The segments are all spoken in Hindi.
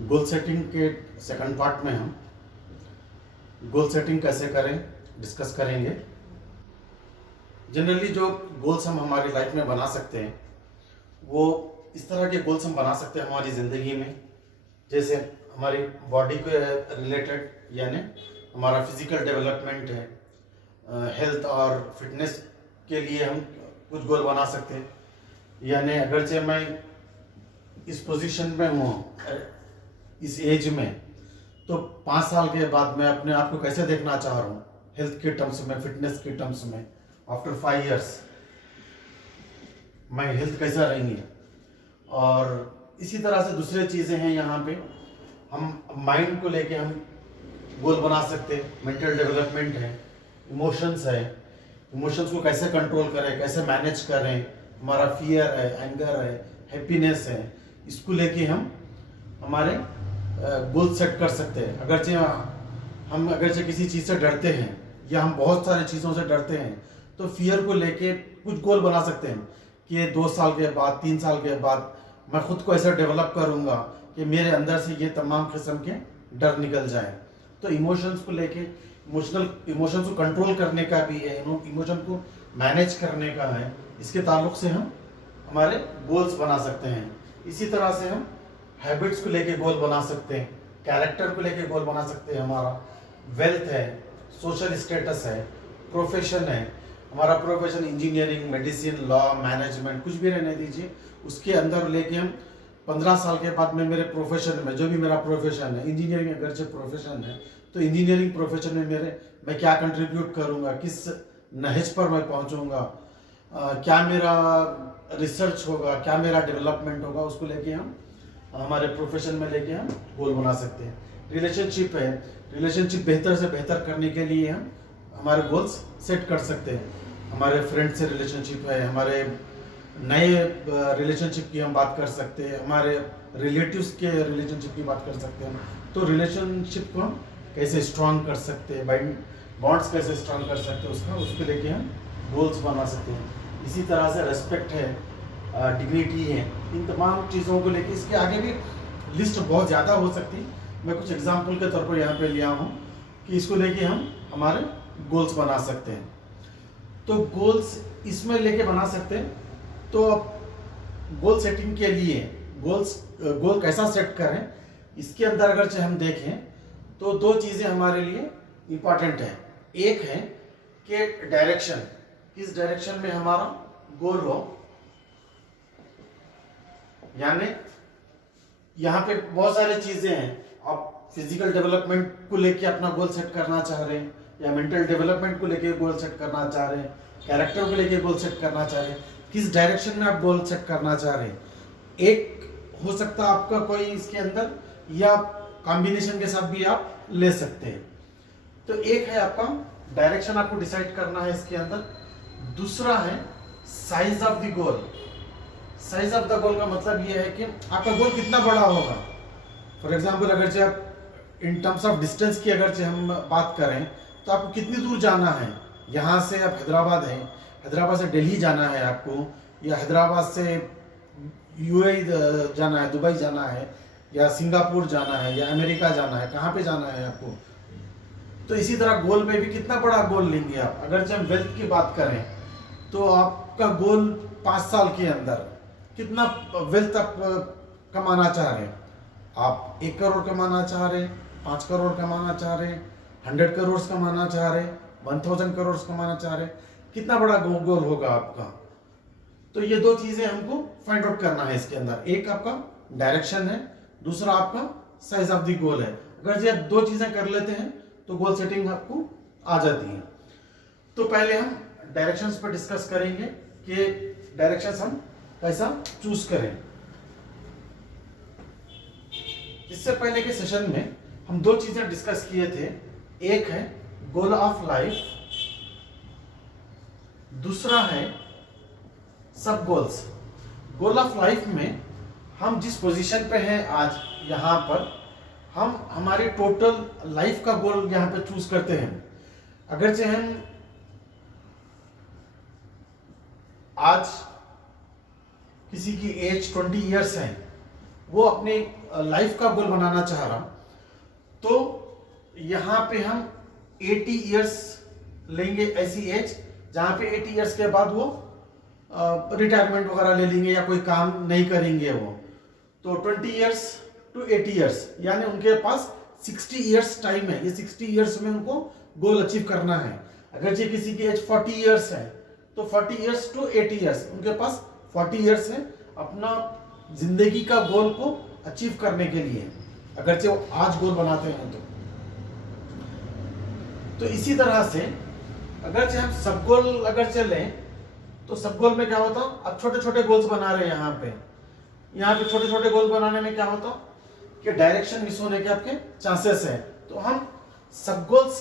गोल सेटिंग के सेकंड पार्ट में हम गोल सेटिंग कैसे करें डिस्कस करेंगे। जनरली जो गोल्स हम हमारी लाइफ में बना सकते हैं वो इस तरह के गोल्स हम बना सकते हैं हमारी ज़िंदगी में, जैसे हमारी बॉडी के रिलेटेड, यानी हमारा फिजिकल डेवलपमेंट है, हेल्थ और फिटनेस के लिए हम कुछ गोल बना सकते हैं। यानी अगरचे मैं इस पोजीशन में हूँ, इस एज में, तो 5 साल के बाद मैं अपने आप को कैसे देखना चाह रहा हूँ हेल्थ के टर्म्स में, फिटनेस के टर्म्स में। आफ्टर 5 इयर्स मैं हेल्थ कैसा रहेंगी। और इसी तरह से दूसरे चीज़ें हैं यहाँ पे, हम माइंड को लेके हम गोल बना सकते हैं। मेंटल डेवलपमेंट है, इमोशंस है, इमोशंस को कैसे कंट्रोल करें, कैसे मैनेज करें, हमारा फियर है, एंगर है, हैप्पीनेस है, इसको लेके हम हमारे गोल सेट कर सकते हैं। अगरचे किसी चीज़ से डरते हैं या हम बहुत सारी चीज़ों से डरते हैं, तो फियर को लेके कुछ गोल बना सकते हैं कि ये 2 साल के बाद, 3 साल के बाद मैं खुद को ऐसा डेवलप करूँगा कि मेरे अंदर से ये तमाम किस्म के डर निकल जाए। तो इमोशंस को लेके, इमोशंस को कंट्रोल करने का भी है, इमोशन को मैनेज करने का है। इसके ताल्लुक से हम हमारे गोल्स बना सकते हैं। इसी तरह से हम हैबिट्स को लेके गोल बना सकते हैं, कैरेक्टर को लेके गोल बना सकते हैं। हमारा वेल्थ है, सोशल स्टेटस है, प्रोफेशन है, हमारा profession engineering, medicine, law, management, कुछ भी रहने दीजिए, उसके अंदर लेके हम 15 साल के बाद में मेरे प्रोफेशन में, जो भी मेरा प्रोफेशन है, इंजीनियरिंग अगर जो प्रोफेशन है, तो इंजीनियरिंग प्रोफेशन में मैं क्या कंट्रीब्यूट करूँगा, किस नहज पर मैं पहुँचूँगा, क्या मेरा रिसर्च होगा, क्या मेरा डेवलपमेंट होगा, उसको लेके हम हमारे प्रोफेशन में लेके हम गोल बना सकते हैं। रिलेशनशिप है, रिलेशनशिप बेहतर से बेहतर करने के लिए हम हमारे गोल्स सेट कर सकते हैं। हमारे फ्रेंड से रिलेशनशिप है, हमारे नए रिलेशनशिप की हम बात कर सकते हैं, हमारे रिलेटिव्स के रिलेशनशिप की बात कर सकते हैं। तो रिलेशनशिप को हम कैसे स्ट्रांग कर सकते हैं, बॉन्ड्स कैसे स्ट्रांग कर सकते हैं, उसको लेके हम गोल्स बना सकते हैं। इसी तरह से रेस्पेक्ट है, डिग्निटी है, इन तमाम चीज़ों को लेके इसके आगे भी लिस्ट बहुत ज़्यादा हो सकती है। मैं कुछ एग्जांपल के तौर पर यहाँ पे लिया हूँ कि इसको लेके हम हमारे गोल्स बना सकते हैं। तो गोल्स इसमें लेके बना सकते हैं। तो गोल सेटिंग के लिए गोल कैसा सेट करें, इसके अंदर अगर हम देखें तो 2 चीज़ें हमारे लिए इम्पॉर्टेंट हैं। एक है कि डायरेक्शन, किस डायरेक्शन में हमारा गोल हो, यानी यहाँ पे बहुत सारी चीज़ें हैं। आप फिजिकल डेवलपमेंट को लेके अपना गोल सेट करना चाह रहे हैं, या मेंटल डेवलपमेंट को लेके गोल सेट करना चाह रहे हैं, कैरेक्टर को लेके गोल सेट करना चाह रहे हैं, किस डायरेक्शन में आप गोल सेट करना चाह रहे हैं। एक हो सकता है आपका कोई इसके अंदर, या कॉम्बिनेशन के साथ भी आप ले सकते हैं। तो एक है आपका डायरेक्शन, आपको डिसाइड करना है इसके अंदर। दूसरा है size of the goal. Size of the goal का मतलब यह है कि आपका गोल कितना बड़ा होगा। फॉर एग्जाम्पल अगर आप इन टर्म्स ऑफ डिस्टेंस की अगर हम बात करें, तो आपको कितनी दूर जाना है। यहाँ से आप हैदराबाद हैं, हैदराबाद से दिल्ली जाना है आपको, या हैदराबाद से यूएई जाना है, दुबई जाना है, या सिंगापुर जाना है, या अमेरिका जाना है, कहाँ पे जाना है आपको। तो इसी तरह गोल में भी कितना बड़ा गोल लेंगे आप। अगर हम वेल्थ की बात करें तो आपका गोल 5 साल के अंदर कितना वेल्थ आप कमाना चाह रहे हैं। आप 1 करोड़ कमाना चाह रहे हैं, 5 करोड़ कमाना चाह रहे हैं, 100 करोड़ कमाना चाह रहे हैं, 1000 करोड़ कमाना चाह रहे हैं, कितना बड़ा गोल होगा आपका। तो ये 2 चीज़ें हमको फाइंड आउट करना है इसके अंदर। एक आपका डायरेक्शन है, दूसरा आपका साइज ऑफ द गोल है। अगर ये आप 2 चीज़ें कर लेते हैं तो गोल सेटिंग आपको आ जाती है। तो पहले हम डायरेक्शंस पर डिस्कस करेंगे कि डायरेक्शंस हम कैसा चूज करें। इससे पहले के सेशन में हम 2 चीजें डिस्कस किए थे। एक है गोल ऑफ लाइफ, दूसरा है सब गोल्स। गोल ऑफ लाइफ में हम जिस पोजीशन पे हैं आज, यहाँ पर हम हमारे टोटल लाइफ का गोल यहाँ पे चूज करते हैं। अगर से हम आज किसी की एज 20 इयर्स है, वो अपने लाइफ का गोल बनाना चाह रहा, तो यहाँ पे हम 80 इयर्स लेंगे, ऐसी एज जहाँ पे 80 इयर्स के बाद वो रिटायरमेंट वगैरह ले लेंगे या कोई काम नहीं करेंगे वो। तो 20 इयर्स टू 80 इयर्स, यानी उनके पास 60 इयर्स टाइम है। ये 60 इयर्स में उनको गोल अचीव करना है। अगर ये किसी की एज 40 इयर्स है तो 40 इयर्स टू 80 इयर्स, उनके पास 40 इयर्स है अपना जिंदगी का गोल को अचीव करने के लिए, अगर वो आज गोल बनाते हैं तो इसी तरह से अगर हम सब गोल अगर चलें तो सब गोल में क्या होता, अब छोटे छोटे गोल्स बना रहे हैं यहाँ पे छोटे छोटे गोल बनाने में क्या होता कि डायरेक्शन मिस होने के आपके चांसेस है। तो हम सब गोल्स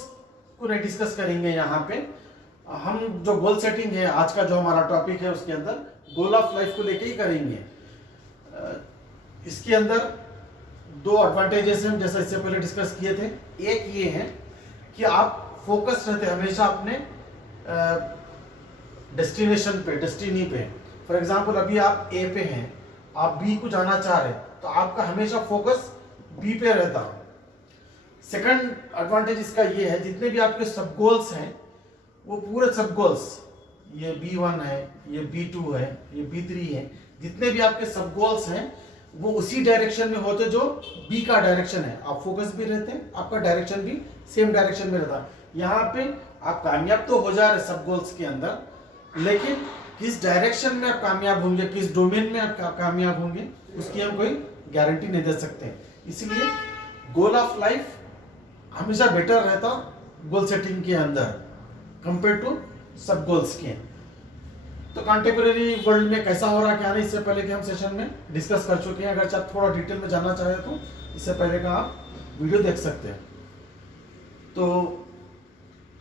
को नहीं डिस्कस करेंगे यहाँ पे। हम जो गोल सेटिंग है आज का जो हमारा टॉपिक है उसके अंदर गोल ऑफ लाइफ को लेके ही करेंगे। इसके अंदर दो एडवांटेजेस हैं, जैसा इससे पहले डिस्कस किए थे। एक ये है कि आप फोकस रहते हैं हमेशा अपने डेस्टिनेशन पे, डेस्टिनी पे। फॉर एग्जांपल अभी आप ए पे हैं, आप बी को जाना चाह रहे हैं, तो आपका हमेशा फोकस बी पे रहता है। सेकंड एडवांटेज इसका ये है, जितने भी आपके सब गोल्स हैं वो पूरे सब गोल्स, ये B1 है, ये B2 है, ये B3 है, जितने भी आपके सब गोल्स हैं वो उसी डायरेक्शन में होते जो बी का डायरेक्शन है। आप फोकस भी रहते हैं, आपका डायरेक्शन भी सेम डायरेक्शन में रहता है। यहाँ पे आप कामयाब तो हो जा रहे सब गोल्स के अंदर, लेकिन किस डायरेक्शन में आप कामयाब होंगे, किस डोमेन में आप कामयाब होंगे, उसकी हम कोई गारंटी नहीं दे सकते। इसलिए गोल ऑफ लाइफ हमेशा बेटर रहता गोल सेटिंग के अंदर कंपेयर टू सब गोल्स के। तो कंटेम्परेरी वर्ल्ड में कैसा हो रहा क्या नहीं, इससे पहले के हम सेशन में डिस्कस कर चुके हैं। अगर आप थोड़ा डिटेल में जानना चाहे तो इससे पहले का आप वीडियो देख सकते हैं। तो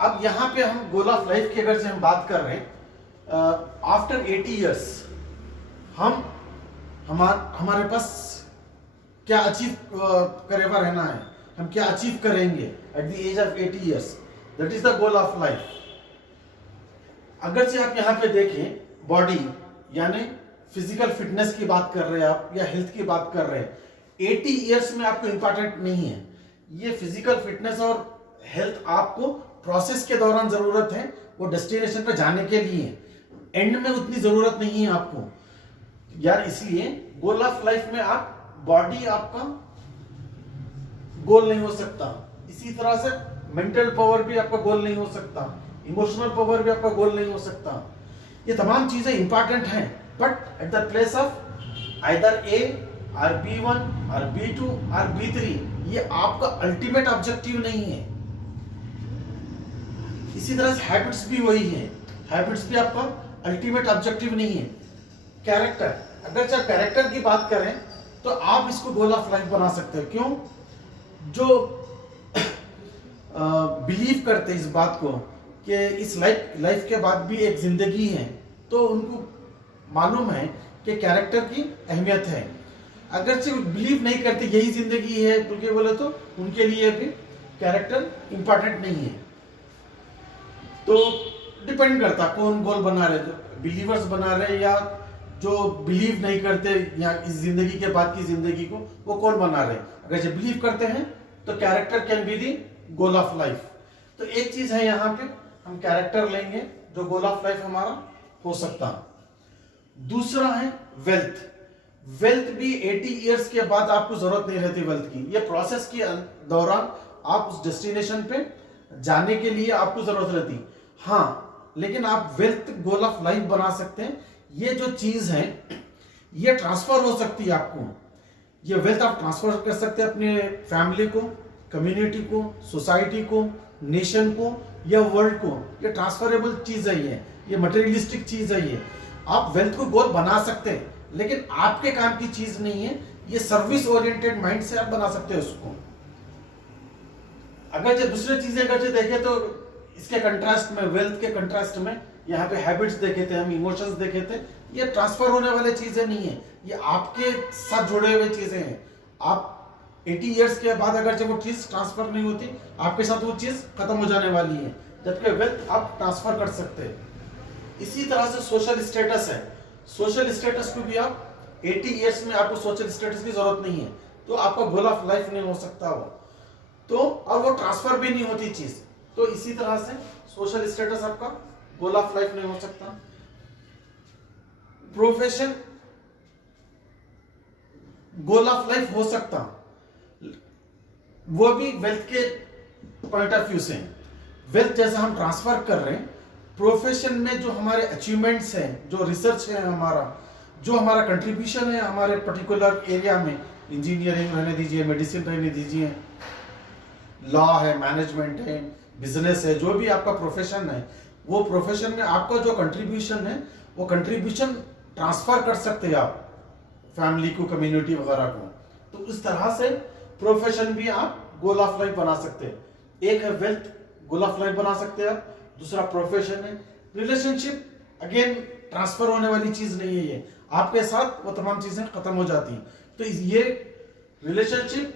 अब यहाँ पे हम गोल ऑफ लाइफ की अगर से हम बात कर रहे हैं, आफ्टर 80 इयर्स हमारे पास क्या अचीव करे हुआ रहना है, हम क्या अचीव करेंगे at the age of 80 years, that is the goal of life. अगर से आप यहाँ पे देखें, बॉडी यानी फिजिकल फिटनेस की बात कर रहे हैं आप या हेल्थ की बात कर रहे हैं, 80 इयर्स में आपको इंपॉर्टेंट नहीं है। ये फिजिकल फिटनेस और हेल्थ आपको प्रोसेस के दौरान जरूरत है, वो डेस्टिनेशन पे जाने के लिए, एंड में उतनी जरूरत नहीं है आपको यार। इसलिए गोल ऑफ लाइफ में आप बॉडी आपका गोल नहीं हो सकता, इसी तरह से मेंटल पावर भी आपका गोल नहीं हो सकता, इमोशनल पावर भी आपका गोल नहीं हो सकता। ये तमाम चीजें इंपॉर्टेंट हैं, but at the place of either A और B1 और B2 और B3, ये आपका अल्टीमेट ऑब्जेक्टिव नहीं है। इसी तरह से हैबिट्स भी वही है, हैबिट्स भी आपका अल्टीमेट ऑब्जेक्टिव नहीं है। कैरेक्टर, अगर चाहे कैरेक्टर की बात करें तो आप इसको गोल ऑफ लाइफ बना सकते हैं। क्यों? जो बिलीव करते हैं इस बात को कि इस लाइफ के बाद भी एक जिंदगी है, तो उनको मालूम है कि कैरेक्टर की अहमियत है। अगर से बिलीव नहीं करते यही जिंदगी है बोल बोले तो उनके लिए भी कैरेक्टर इंपॉर्टेंट नहीं है। तो डिपेंड करता कौन गोल बना रहे, जो बिलीवर्स बना रहे या जो बिलीव नहीं करते या इस जिंदगी के बाद की जिंदगी को, वो कौन बना रहे। अगर जो बिलीव करते हैं तो character can be the goal of life. तो एक चीज है यहाँ पे हम कैरेक्टर लेंगे जो गोल ऑफ लाइफ हमारा हो सकता। दूसरा है वेल्थ। वेल्थ भी 80 इयर्स के बाद आपको जरूरत नहीं रहती वेल्थ की। ये प्रोसेस के दौरान आप उस डेस्टिनेशन पे जाने के लिए आपको जरूरत रहती, हाँ, लेकिन आप वेल्थ गोल ऑफ लाइफ बना सकते हैं। ये जो चीज है ये ट्रांसफर हो सकती है आपको। ये वेल्थ आप ट्रांसफर कर सकते हैं अपने फैमिली को, कम्युनिटी को, सोसाइटी को, नेशन को या वर्ल्ड को। ये ट्रांसफरेबल चीज है, ये मटेरियलिस्टिक चीज है। ये आप वेल्थ को गोल बना सकते हैं, लेकिन आपके काम की चीज नहीं है। ये सर्विस ओरिएंटेड माइंड से आप बना सकते हैं उसको। अगर जो दूसरी चीजें अगर जो देखें तो इसके कंट्रास्ट में, वेल्थ के कंट्रास्ट में यहाँ पे हैबिट्स देखे थे हम, इमोशंस देखे थे। ये ट्रांसफर होने वाले चीजें नहीं है, ये आपके साथ जुड़े हुए चीजें हैं। आप 80 इयर्स के बाद अगर जब वो चीज ट्रांसफर नहीं होती, आपके साथ वो चीज खत्म हो जाने वाली है, जबकि वेल्थ आप ट्रांसफर कर सकते हैं। इसी तरह से सोशल स्टेटस है, सोशल स्टेटस को भी आप 80 ईयर्स में आपको सोशल स्टेटस की जरूरत नहीं है, तो आपका गोल ऑफ लाइफ नहीं हो सकता वो, तो और वो ट्रांसफर भी नहीं होती चीज। तो इसी तरह से सोशल स्टेटस आपका गोल ऑफ लाइफ नहीं हो सकता। प्रोफेशन गोल ऑफ लाइफ हो सकता, वो भी वेल्थ के पॉइंट ऑफ व्यू से। वेल्थ जैसा हम ट्रांसफर कर रहे हैं, प्रोफेशन में जो हमारे अचीवमेंट्स हैं, जो रिसर्च है हमारा, जो हमारा कंट्रीब्यूशन है हमारे पर्टिकुलर एरिया में, इंजीनियरिंग रहने दीजिए, मेडिसिन रहने दीजिए, लॉ है, मैनेजमेंट है, बिजनेस है, जो भी आपका प्रोफेशन है, वो प्रोफेशन में आपका जो कंट्रीब्यूशन है, वो कंट्रीब्यूशन ट्रांसफर कर सकते हैं आप फैमिली को, कम्युनिटी वगैरह को। तो इस तरह से प्रोफेशन भी आप गोल ऑफ लाइफ बना सकते हैं। एक है वेल्थ, गोल ऑफ लाइफ बना सकते हैं आप, दूसरा प्रोफेशन है। रिलेशनशिप अगेन ट्रांसफर होने वाली चीज नहीं है, ये आपके साथ वो तमाम चीजें खत्म हो जाती हैं। तो ये रिलेशनशिप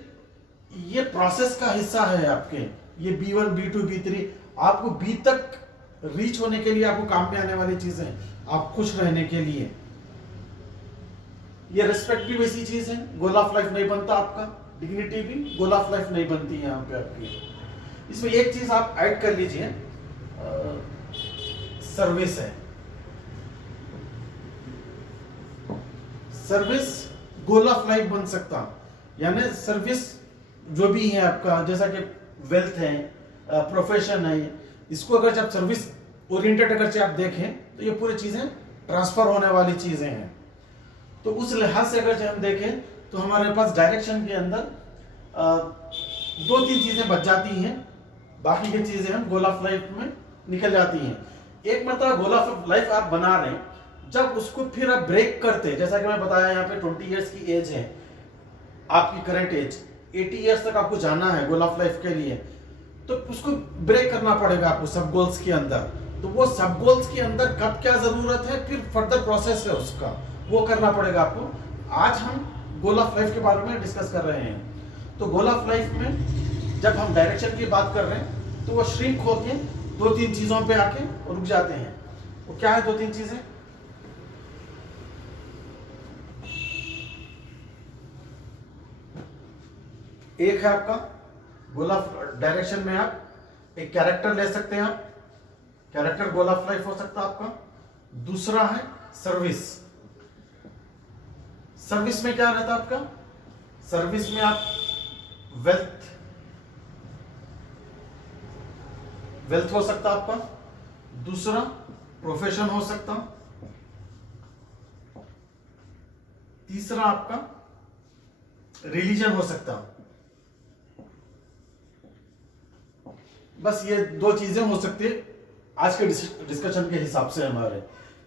ये प्रोसेस का हिस्सा है आपके, ये B1 B2 B3, आपको B तक रीच होने के लिए आपको काम में आने वाली चीजें, आप खुश रहने के लिए। ये रिस्पेक्ट भी वैसी चीज है, गोल ऑफ लाइफ नहीं बनता आपका, डिग्निटी भी गोल ऑफ लाइफ नहीं बनती है यहाँ पे आपकी। इसमें एक चीज आप ऐड कर लीजिए, सर्विस है। सर्विस गोल ऑफ लाइफ बन सकता, यानी सर्विस जो भी है आपका, जैसा कि वेल्थ है, प्रोफेशन है, इसको अगर आप सर्विस ओरिएंटेड अगर आप देखें तो ये पूरी चीजें ट्रांसफर होने वाली चीजें हैं। तो उस लिहाज से अगर हम देखें तो हमारे पास डायरेक्शन के अंदर 2-3 चीजें बच जाती हैं, बाकी की चीजें हम गोल ऑफ लाइफ में निकल जाती हैं। एक मतलब गोल ऑफ लाइफ आप बना रहे हैं, जब उसको फिर आप ब्रेक करते, जैसा कि मैं बताया यहाँ पे 20 इयर्स की एज है आपकी, करंट एज 80 इयर्स तक आपको जाना है गोल ऑफ लाइफ के लिए, तो उसको ब्रेक करना पड़ेगा आपको सब गोल्स के अंदर। तो वो सब गोल्स के अंदर कब क्या जरूरत है, फिर फर्दर प्रोसेस है उसका, वो करना पड़ेगा आपको। आज हम गोल ऑफ लाइफ के बारे में डिस्कस कर रहे हैं। तो गोल ऑफ लाइफ में जब हम डायरेक्शन की बात कर रहे हैं तो वो श्रिंक होके 2-3 चीजों पे आके रुक जाते हैं। वो क्या है 2-3 चीजें? एक है आपका गोल ऑफ डायरेक्शन में आप एक कैरेक्टर ले सकते हैं, आप कैरेक्टर गोल ऑफ लाइफ हो सकता है आपका। दूसरा है सर्विस। सर्विस में क्या रहता है आपका? सर्विस में आप वेल्थ हो सकता आपका। दूसरा प्रोफेशन हो सकता। तीसरा आपका रिलीजन हो सकता। बस ये 2 चीजें हो सकती है आज के डिस्कशन के हिसाब से हमारे,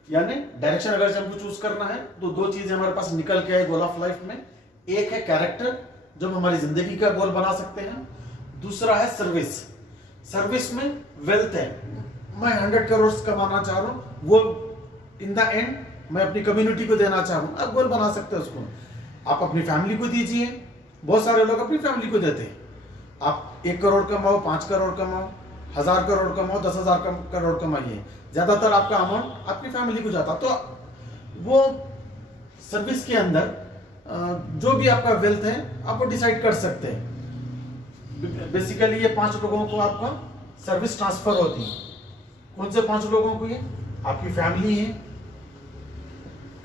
यानी डायरेक्शन अगर हमको चूज करना है तो 2 चीजें हमारे पास निकल के आए गोल ऑफ लाइफ में। एक है कैरेक्टर जो हम हमारी जिंदगी का गोल बना सकते हैं, दूसरा है सर्विस। सर्विस में वेल्थ है, मैं 100 करोड़ कमाना चाह रहा हूं, वो इन द एंड मैं अपनी कम्युनिटी को देना चाह रहा हूं, आप गोल बना सकते हो उसको। आप अपनी फैमिली को दीजिए, बहुत सारे लोग अपनी फैमिली को देते हैं। आप 1 करोड़ कमाओ, 5 करोड़ कमाओ, 1000 करोड़ कमाओ, 10,000 करोड़ कमाइए, ज्यादातर आपका अमाउंट आपकी फैमिली को जाता। तो वो सर्विस के अंदर जो भी आपका वेल्थ है आप वो डिसाइड कर सकते हैं। बेसिकली ये 5 लोगों को आपका सर्विस ट्रांसफर होती है। कौन से 5 लोगों को? ये आपकी फैमिली है,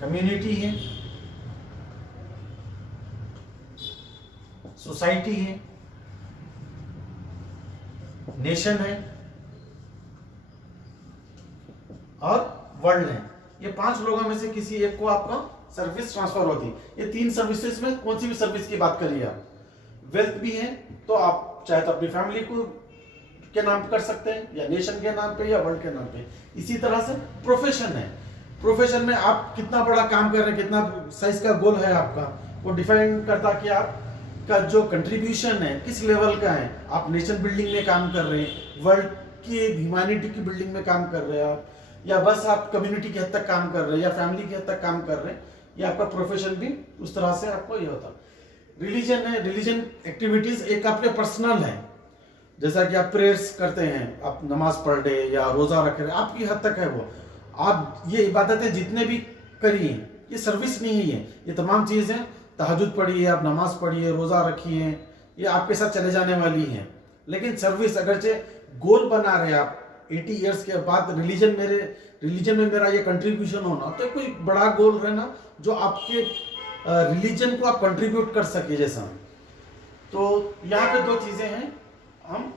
कम्युनिटी है, सोसाइटी है, नेशन है और वर्ल्ड है। ये 5 लोगों में से किसी एक को आपका सर्विस ट्रांसफर होती है। ये 3 सर्विसेज में कौन सी भी सर्विस की बात करिए आप, वेल्थ भी है तो आप चाहे तो अपनी फैमिली को के नाम पे कर सकते हैं, या नेशन के नाम पे, या वर्ल्ड के नाम पे। इसी तरह से प्रोफेशन है। प्रोफेशन में आप कितना बड़ा काम कर रहे हैं, कितना साइज का गोल है आपका, वो डिफाइन करता कि आप का जो कंट्रीब्यूशन है किस लेवल का है। आप नेशन बिल्डिंग में काम कर रहे हैं, वर्ल्ड की ह्यूमैनिटी की बिल्डिंग में काम कर रहे हैं आप, या बस आप कम्युनिटी के हद तक काम कर रहे हैं, या फैमिली के हद तक काम कर रहे हैं, या आपका प्रोफेशन भी उस तरह से आपको ये होता है। रिलीजन है, रिलीजन एक्टिविटीज एक आपके पर्सनल है, जैसा कि आप प्रेयर्स करते हैं, आप नमाज पढ़ रहे या रोजा रख रहे, आपकी हद तक है वो। आप ये इबादतें जितने भी करिए ये सर्विस नहीं है। ये तमाम चीज़ें, तहज्जुद पढ़िए, आप नमाज पढ़िए, रोज़ा रखिए, ये आपके साथ चले जाने वाली हैं। लेकिन सर्विस, अगरचे गोल बना रहे आप 80 ईयर्स के बाद, रिलीजन में मेरा ये कंट्रीब्यूशन होना, तो कोई बड़ा गोल रहना जो आपके रिलीजन को आप कंट्रीब्यूट कर सके जैसा। तो यहाँ पे दो चीज़ें हैं। हम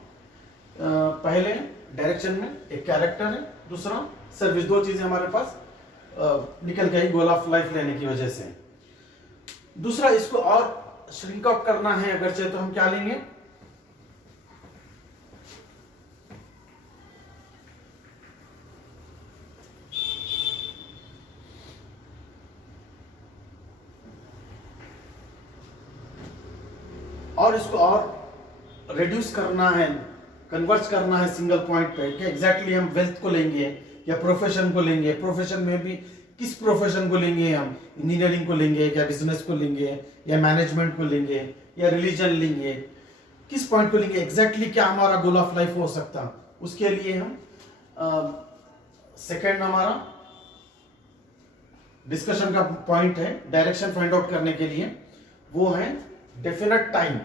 पहले डायरेक्शन में एक कैरेक्टर है, दूसरा सर्विस, दो चीज़ें हमारे पास निकल गई गोल ऑफ लाइफ लेने की वजह से। दूसरा, इसको और श्रिंक आउट करना है अगर चाहे तो हम क्या लेंगे, और इसको और रिड्यूस करना है, कन्वर्ट करना है सिंगल पॉइंट पे कि एग्जैक्टली हम वेल्थ को लेंगे या प्रोफेशन को लेंगे। प्रोफेशन में भी किस प्रोफेशन को लेंगे, हम इंजीनियरिंग को लेंगे या बिजनेस को लेंगे या मैनेजमेंट को लेंगे या रिलीजन लेंगे, किस पॉइंट को लेंगे, एग्जैक्टली क्या हमारा गोल ऑफ लाइफ हो सकता। उसके लिए हम सेकेंड हमारा डिस्कशन का पॉइंट है डायरेक्शन फाइंड आउट करने के लिए, वो है डेफिनेट टाइम।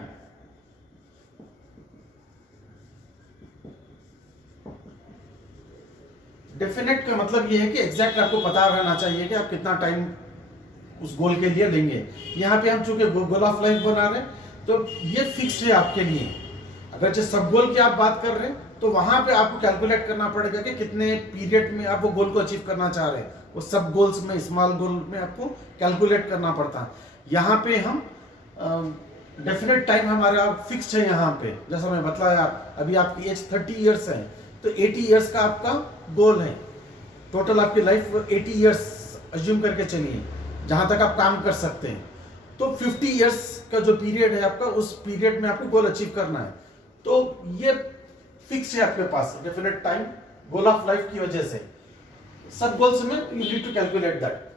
डेफिनेट का मतलब ये है कि एग्जैक्ट आपको पता रहना चाहिए कि आप कितना टाइम उस गोल के लिए लेंगे। यहाँ पे हम चूंकि गोल ऑफ लाइफ बना रहे हैं तो ये फिक्स है आपके लिए। अगर जो सब गोल की आप बात कर रहे हैं तो वहां पे आपको कैलकुलेट करना पड़ेगा कि कितने पीरियड में आप वो गोल को अचीव करना चाह रहे हैं। वो सब गोल्स में, स्मॉल गोल में आपको कैलकुलेट करना पड़ता है। यहाँ पे हम डेफिनेट टाइम हमारा फिक्स्ड है। यहाँ पे जैसा मैं बताया, अभी आपकी एज 30 ईयर्स है तो 80 ईयर्स का आपका गोल है। टोटल आपकी लाइफ 80 ईयर्स अज्यूम करके चलिए जहां तक आप काम कर सकते हैं। तो 50 ईयर्स का जो पीरियड है आपका, उस पीरियड में आपको गोल अचीव करना है। तो ये फिक्स है आपके पास definite time goal of life की वजह से। सब गोल्स में you need to calculate that,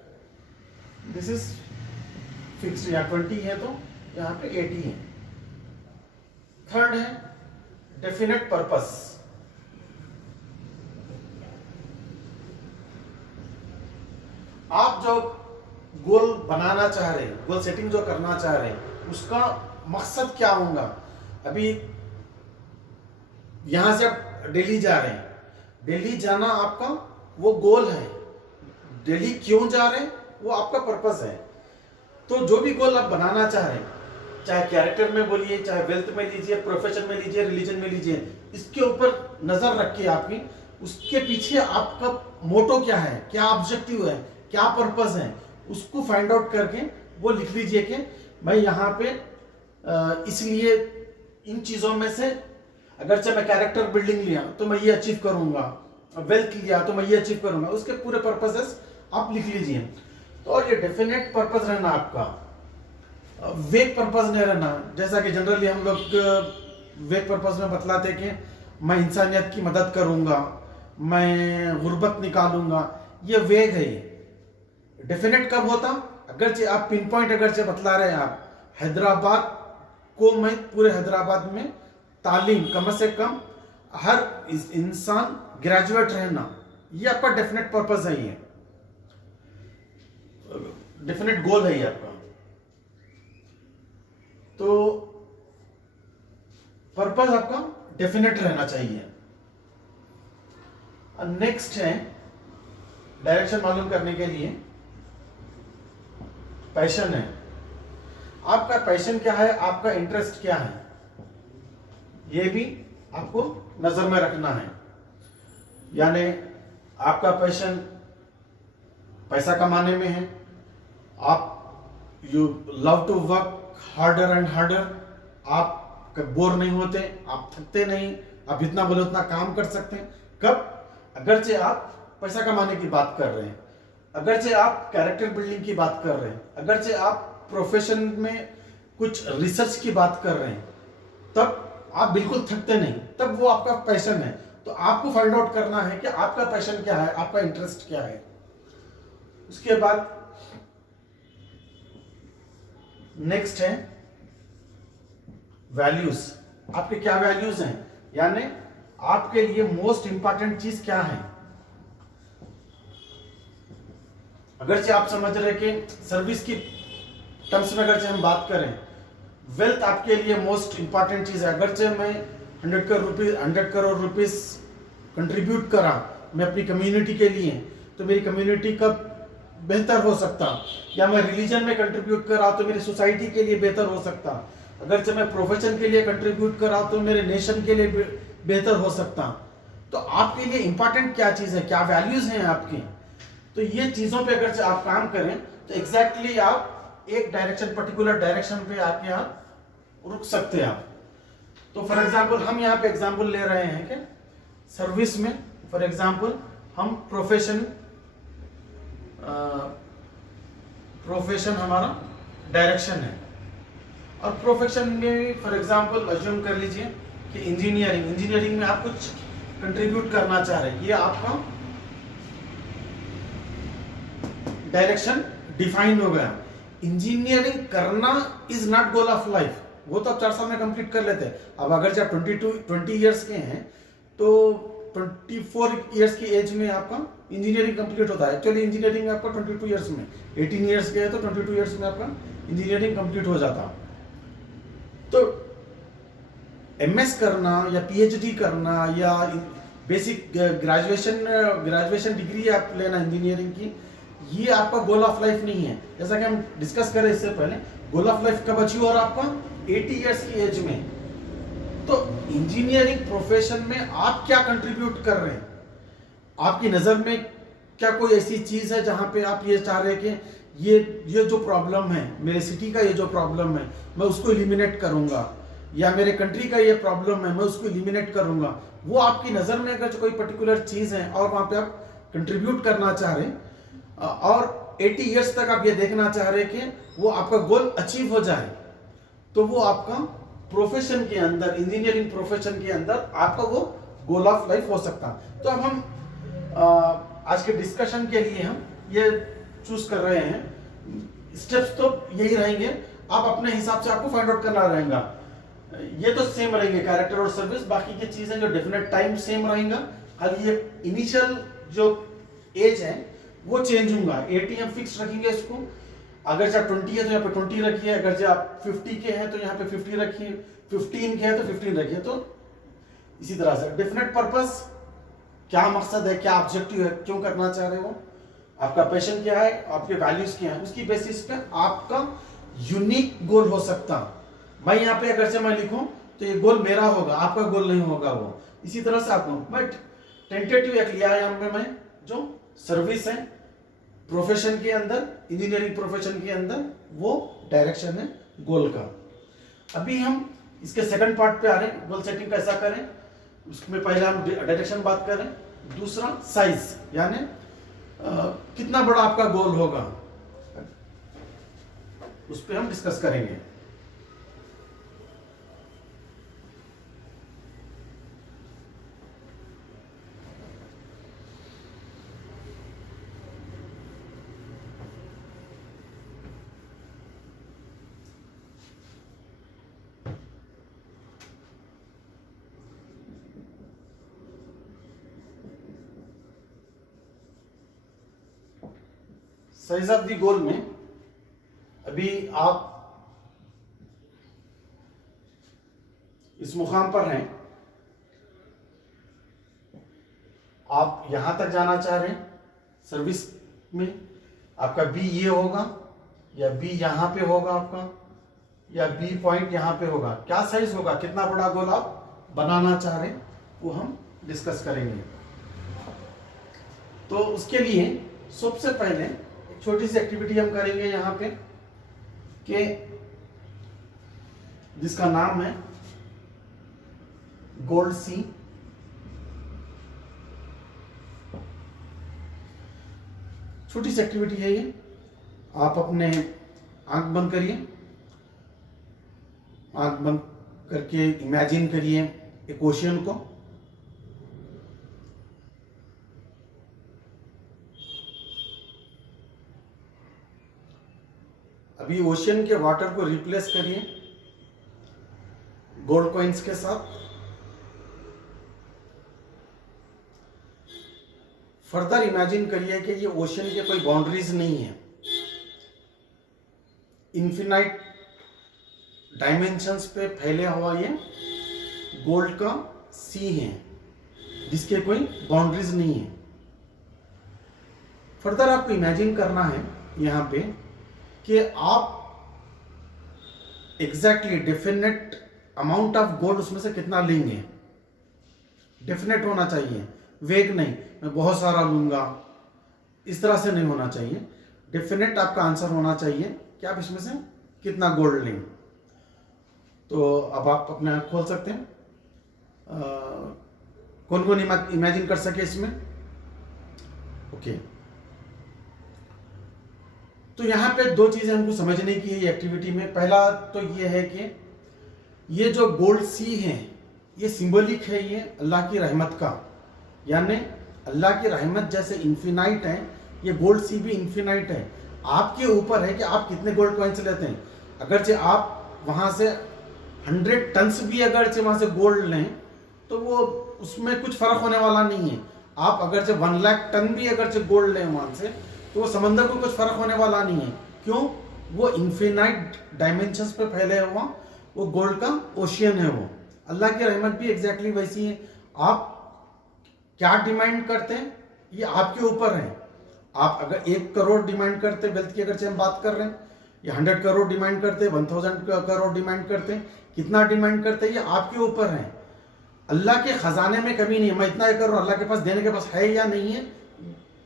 this is fixed. यहाँ 20 है तो यहाँ पे 80 है। थर्ड है डेफिनेट पर्पस। आप जो गोल बनाना चाह रहे हैं, गोल सेटिंग जो करना चाह रहे हैं, उसका मकसद क्या होगा। अभी यहां से आप दिल्ली जा रहे हैं, दिल्ली जाना आपका वो गोल है। दिल्ली क्यों जा रहे हैं वो आपका पर्पस है। तो जो भी गोल आप बनाना चाह रहे हैं, चाहे कैरेक्टर में बोलिए, चाहे वेल्थ में लीजिए, प्रोफेशन में लीजिए, रिलीजन में लीजिए, इसके ऊपर नजर रखिए आपकी, उसके पीछे आपका मोटो क्या है, क्या ऑब्जेक्टिव है, क्या पर्पस है, उसको फाइंड आउट करके वो लिख लीजिए कि मैं यहाँ पे इसलिए इन चीजों में से, अगर चाहे मैं कैरेक्टर बिल्डिंग लिया तो मैं ये अचीव करूंगा, वेल्थ लिया तो मैं ये अचीव करूंगा, उसके पूरे पर्पसेस आप लिख लीजिए। तो और ये डेफिनेट पर्पस रहना आपका, वेग पर्पस नहीं रहना। जैसा कि जनरली हम लोग वेग पर्पस में बतलाते कि मैं इंसानियत की मदद करूंगा, मैं गुर्बत निकालूंगा, ये वेग है। डेफिनेट कब होता, अगरचे आप पिन पॉइंट अगरचे बतला रहे हैं, आप हैदराबाद को, मैं पूरे हैदराबाद में तालीम कम से कम हर इंसान ग्रेजुएट रहना, ये आपका डेफिनेट पर्पस है, ये डेफिनेट गोल है ये आपका। तो पर्पस आपका डेफिनेट रहना चाहिए। नेक्स्ट है डायरेक्शन मालूम करने के लिए पैशन है। आपका पैशन क्या है, आपका इंटरेस्ट क्या है, ये भी आपको नजर में रखना है। यानी आपका पैशन पैसा कमाने में है, आप you love to work harder and harder, आप बोर नहीं होते, आप थकते नहीं, आप जितना बोले उतना काम कर सकते हैं। कब, अगरचे आप पैसा कमाने की बात कर रहे हैं, अगरचे आप कैरेक्टर बिल्डिंग की बात कर रहे हैं, अगरचे आप प्रोफेशन में कुछ रिसर्च की बात कर रहे हैं, तब आप बिल्कुल थकते नहीं, तब वो आपका पैशन है। तो आपको फाइंड आउट करना है कि आपका पैशन क्या है, आपका इंटरेस्ट क्या है। उसके बाद नेक्स्ट है वैल्यूज। आपके क्या वैल्यूज हैं, यानी आपके लिए मोस्ट इंपॉर्टेंट चीज क्या है। अगर से आप समझ रहे कि सर्विस की टर्म्स में अगर से हम बात करें, वेल्थ आपके लिए मोस्ट इंपॉर्टेंट चीज है। अगर से मैं 100 करोड़ रुपीस कंट्रीब्यूट करा मैं अपनी कम्युनिटी के लिए, तो मेरी कम्युनिटी का बेहतर हो सकता, या मैं रिलीजन में कंट्रीब्यूट करा तो मेरी सोसाइटी के लिए बेहतर हो सकता, अगर से मैं प्रोफेशन के लिए कंट्रीब्यूट करा तो मेरे नेशन के लिए बेहतर हो सकता। तो आपके लिए इंपॉर्टेंट क्या चीज है, क्या वैल्यूज हैं आपकी, तो ये चीजों पे अगर से आप काम करें तो एग्जैक्टली आप एक डायरेक्शन, पर्टिकुलर डायरेक्शन पे आके आप रुक सकते हैं आप। तो फॉर एग्जांपल हम यहाँ पे एग्जांपल ले रहे हैं कि सर्विस में फॉर एग्जांपल हम प्रोफेशन हमारा डायरेक्शन है, और प्रोफेशन में फॉर एग्जांपल अज्यूम कर लीजिए कि इंजीनियरिंग में आप कुछ कंट्रीब्यूट करना चाह रहे हैं, ये आपका डायरेक्शन डिफाइन हो गया। इंजीनियरिंग करना is not goal of life, वो तो आप 4 साल में कंप्लीट कर लेते हैं। अब अगर जब 20 इयर्स के हैं तो 24 इयर्स की एज में आपका इंजीनियरिंग कंप्लीट होता है। एक्चुअली इंजीनियरिंग आपका 22 इयर्स में, 18 इयर्स के है तो 22 इयर्स में आपका इंजीनियरिंग कंप्लीट हो जाता। तो एमएस करना या पीएचडी करना या बेसिक ग्रेजुएशन डिग्री आप लेना इंजीनियरिंग की, ये आपका गोल ऑफ लाइफ नहीं है। जैसा कि हम डिस्कस करें इससे पहले, गोल ऑफ लाइफ कब अचीव हो रहा आपका 80 इयर्स की एज में। तो इंजीनियरिंग प्रोफेशन में आप क्या कंट्रीब्यूट कर रहे हैं, आपकी नजर में क्या कोई ऐसी चीज है जहां पे आप ये चाह रहे हैं कि ये जो प्रॉब्लम है मेरे सिटी का, ये जो प्रॉब्लम है मैं उसको एलिमिनेट करूंगा, या मेरे कंट्री का ये प्रॉब्लम है मैं उसको एलिमिनेट करूंगा, वो आपकी नजर में अगर कोई पर्टिकुलर चीज है और वहां पे आप कंट्रीब्यूट करना चाह रहे हैं और 80 इयर्स तक आप ये देखना चाह रहे हैं कि वो आपका गोल अचीव हो जाए, तो वो आपका प्रोफेशन के अंदर, इंजीनियरिंग प्रोफेशन के अंदर आपका वो गोल ऑफ लाइफ हो सकता। तो अब हम आज के डिस्कशन के लिए हम ये चूज कर रहे हैं, स्टेप्स तो यही रहेंगे, आप अपने हिसाब से आपको फाइंड आउट करना रहेगा। ये तो सेम रहेंगे कैरेक्टर और सर्विस, बाकी की चीजें जो डेफिनेट टाइम सेम रहेगा, खाली ये इनिशियल जो एज है वो चेंज होगा। 80 हम फिक्स रखेंगे इसको, अगर जब 20 है तो यहाँ पे 20 रखिए, अगर जब आप 50 के हैं तो यहाँ पे 50 रखिए, 15 के हैं तो 15 रखिए। तो इसी तरह से डेफिनेट पर्पस, क्या मकसद है, क्या ऑब्जेक्टिव है, क्यों करना चाह रहे हो, आपका पैशन क्या है, आपके वैल्यूज क्या है, उसकी बेसिस पे आपका यूनिक गोल हो सकता। मैं यहाँ पे अगर से मैं लिखूं तो ये गोल मेरा होगा, आपका गोल नहीं होगा वो। इसी तरह से आपको बट टेंटेटिव एक लिया है यहाँ पे मैं, जो सर्विस है प्रोफेशन के अंदर, इंजीनियरिंग प्रोफेशन के अंदर, वो डायरेक्शन है गोल का। अभी हम इसके सेकंड पार्ट पे आ रहे हैं, गोल सेटिंग कैसा करें। उसमें पहले हम डायरेक्शन बात करें, दूसरा साइज, यानी कितना बड़ा आपका गोल होगा, उस पर हम डिस्कस करेंगे। साइज ऑफ द गोल में अभी आप इस मुकाम पर हैं, आप यहां तक जाना चाह रहे हैं सर्विस में, आपका बी ये होगा या बी यहां पे होगा आपका, या बी पॉइंट यहां पे होगा, क्या साइज होगा, कितना बड़ा गोल आप बनाना चाह रहे हैं, वो हम डिस्कस करेंगे। तो उसके लिए सबसे पहले छोटी सी एक्टिविटी हम करेंगे यहाँ पे कि जिसका नाम है गोल्ड सी। छोटी सी एक्टिविटी है ये, आप अपने आंख बंद करिए, आंख बंद करके इमेजिन करिए एक ओशियन को, अभी ओशियन के वाटर को रिप्लेस करिए गोल्ड कॉइन्स के साथ। फर्दर इमेजिन करिए कि ये ओशन के कोई बाउंड्रीज नहीं है, इन्फिनाइट डायमेंशंस पे फैले हुआ ये गोल्ड का सी है जिसके कोई बाउंड्रीज नहीं है। फर्दर आपको इमेजिन करना है यहाँ पे कि आप exactly definite amount of gold उसमें से कितना लेंगे। डेफिनेट होना चाहिए, वेग नहीं मैं बहुत सारा लूंगा, इस तरह से नहीं होना चाहिए। डेफिनेट आपका आंसर होना चाहिए कि आप इसमें से कितना गोल्ड लेंगे। तो अब आप अपने आँख खोल सकते हैं। कौन कौन इमेजिन कर सके इसमें? ओके, तो यहाँ पे दो चीजें हमको समझने की है एक्टिविटी में। पहला तो ये है कि ये जो गोल्ड सी है ये सिंबॉलिक है, ये अल्लाह की रहमत का, यानी अल्लाह की रहमत जैसे इन्फिनाइट है ये गोल्ड सी भी इन्फिनाइट है। आपके ऊपर है कि आप कितने गोल्ड कॉइन्स लेते हैं। अगरचे आप वहाँ से 100 टन्स भी अगरचे वहाँ से गोल्ड लें तो वो उसमें कुछ फर्क होने वाला नहीं है। आप अगरचे 1 लाख टन भी अगरचे गोल्ड लें वहाँ से तो वो समंदर को कुछ फर्क होने वाला नहीं है। क्यों? वो इन्फिनाइट डायमेंशंस पे फैले हुआ वो गोल्ड का ओशियन है। वो अल्लाह की रहमत भी एग्जैक्टली वैसी है। आप क्या डिमांड करते हैं ये आपके ऊपर है। आप अगर 1 करोड़ डिमांड करते वेल्थ की अगर हम बात कर रहे हैं, या 100 करोड़ डिमांड करते, 1000 करोड़ डिमांड करते, कितना डिमांड करते ये आपके ऊपर है। अल्लाह के खजाने में कमी नहीं है। मैं इतना करूँ, अल्लाह के पास देने के पास है या नहीं है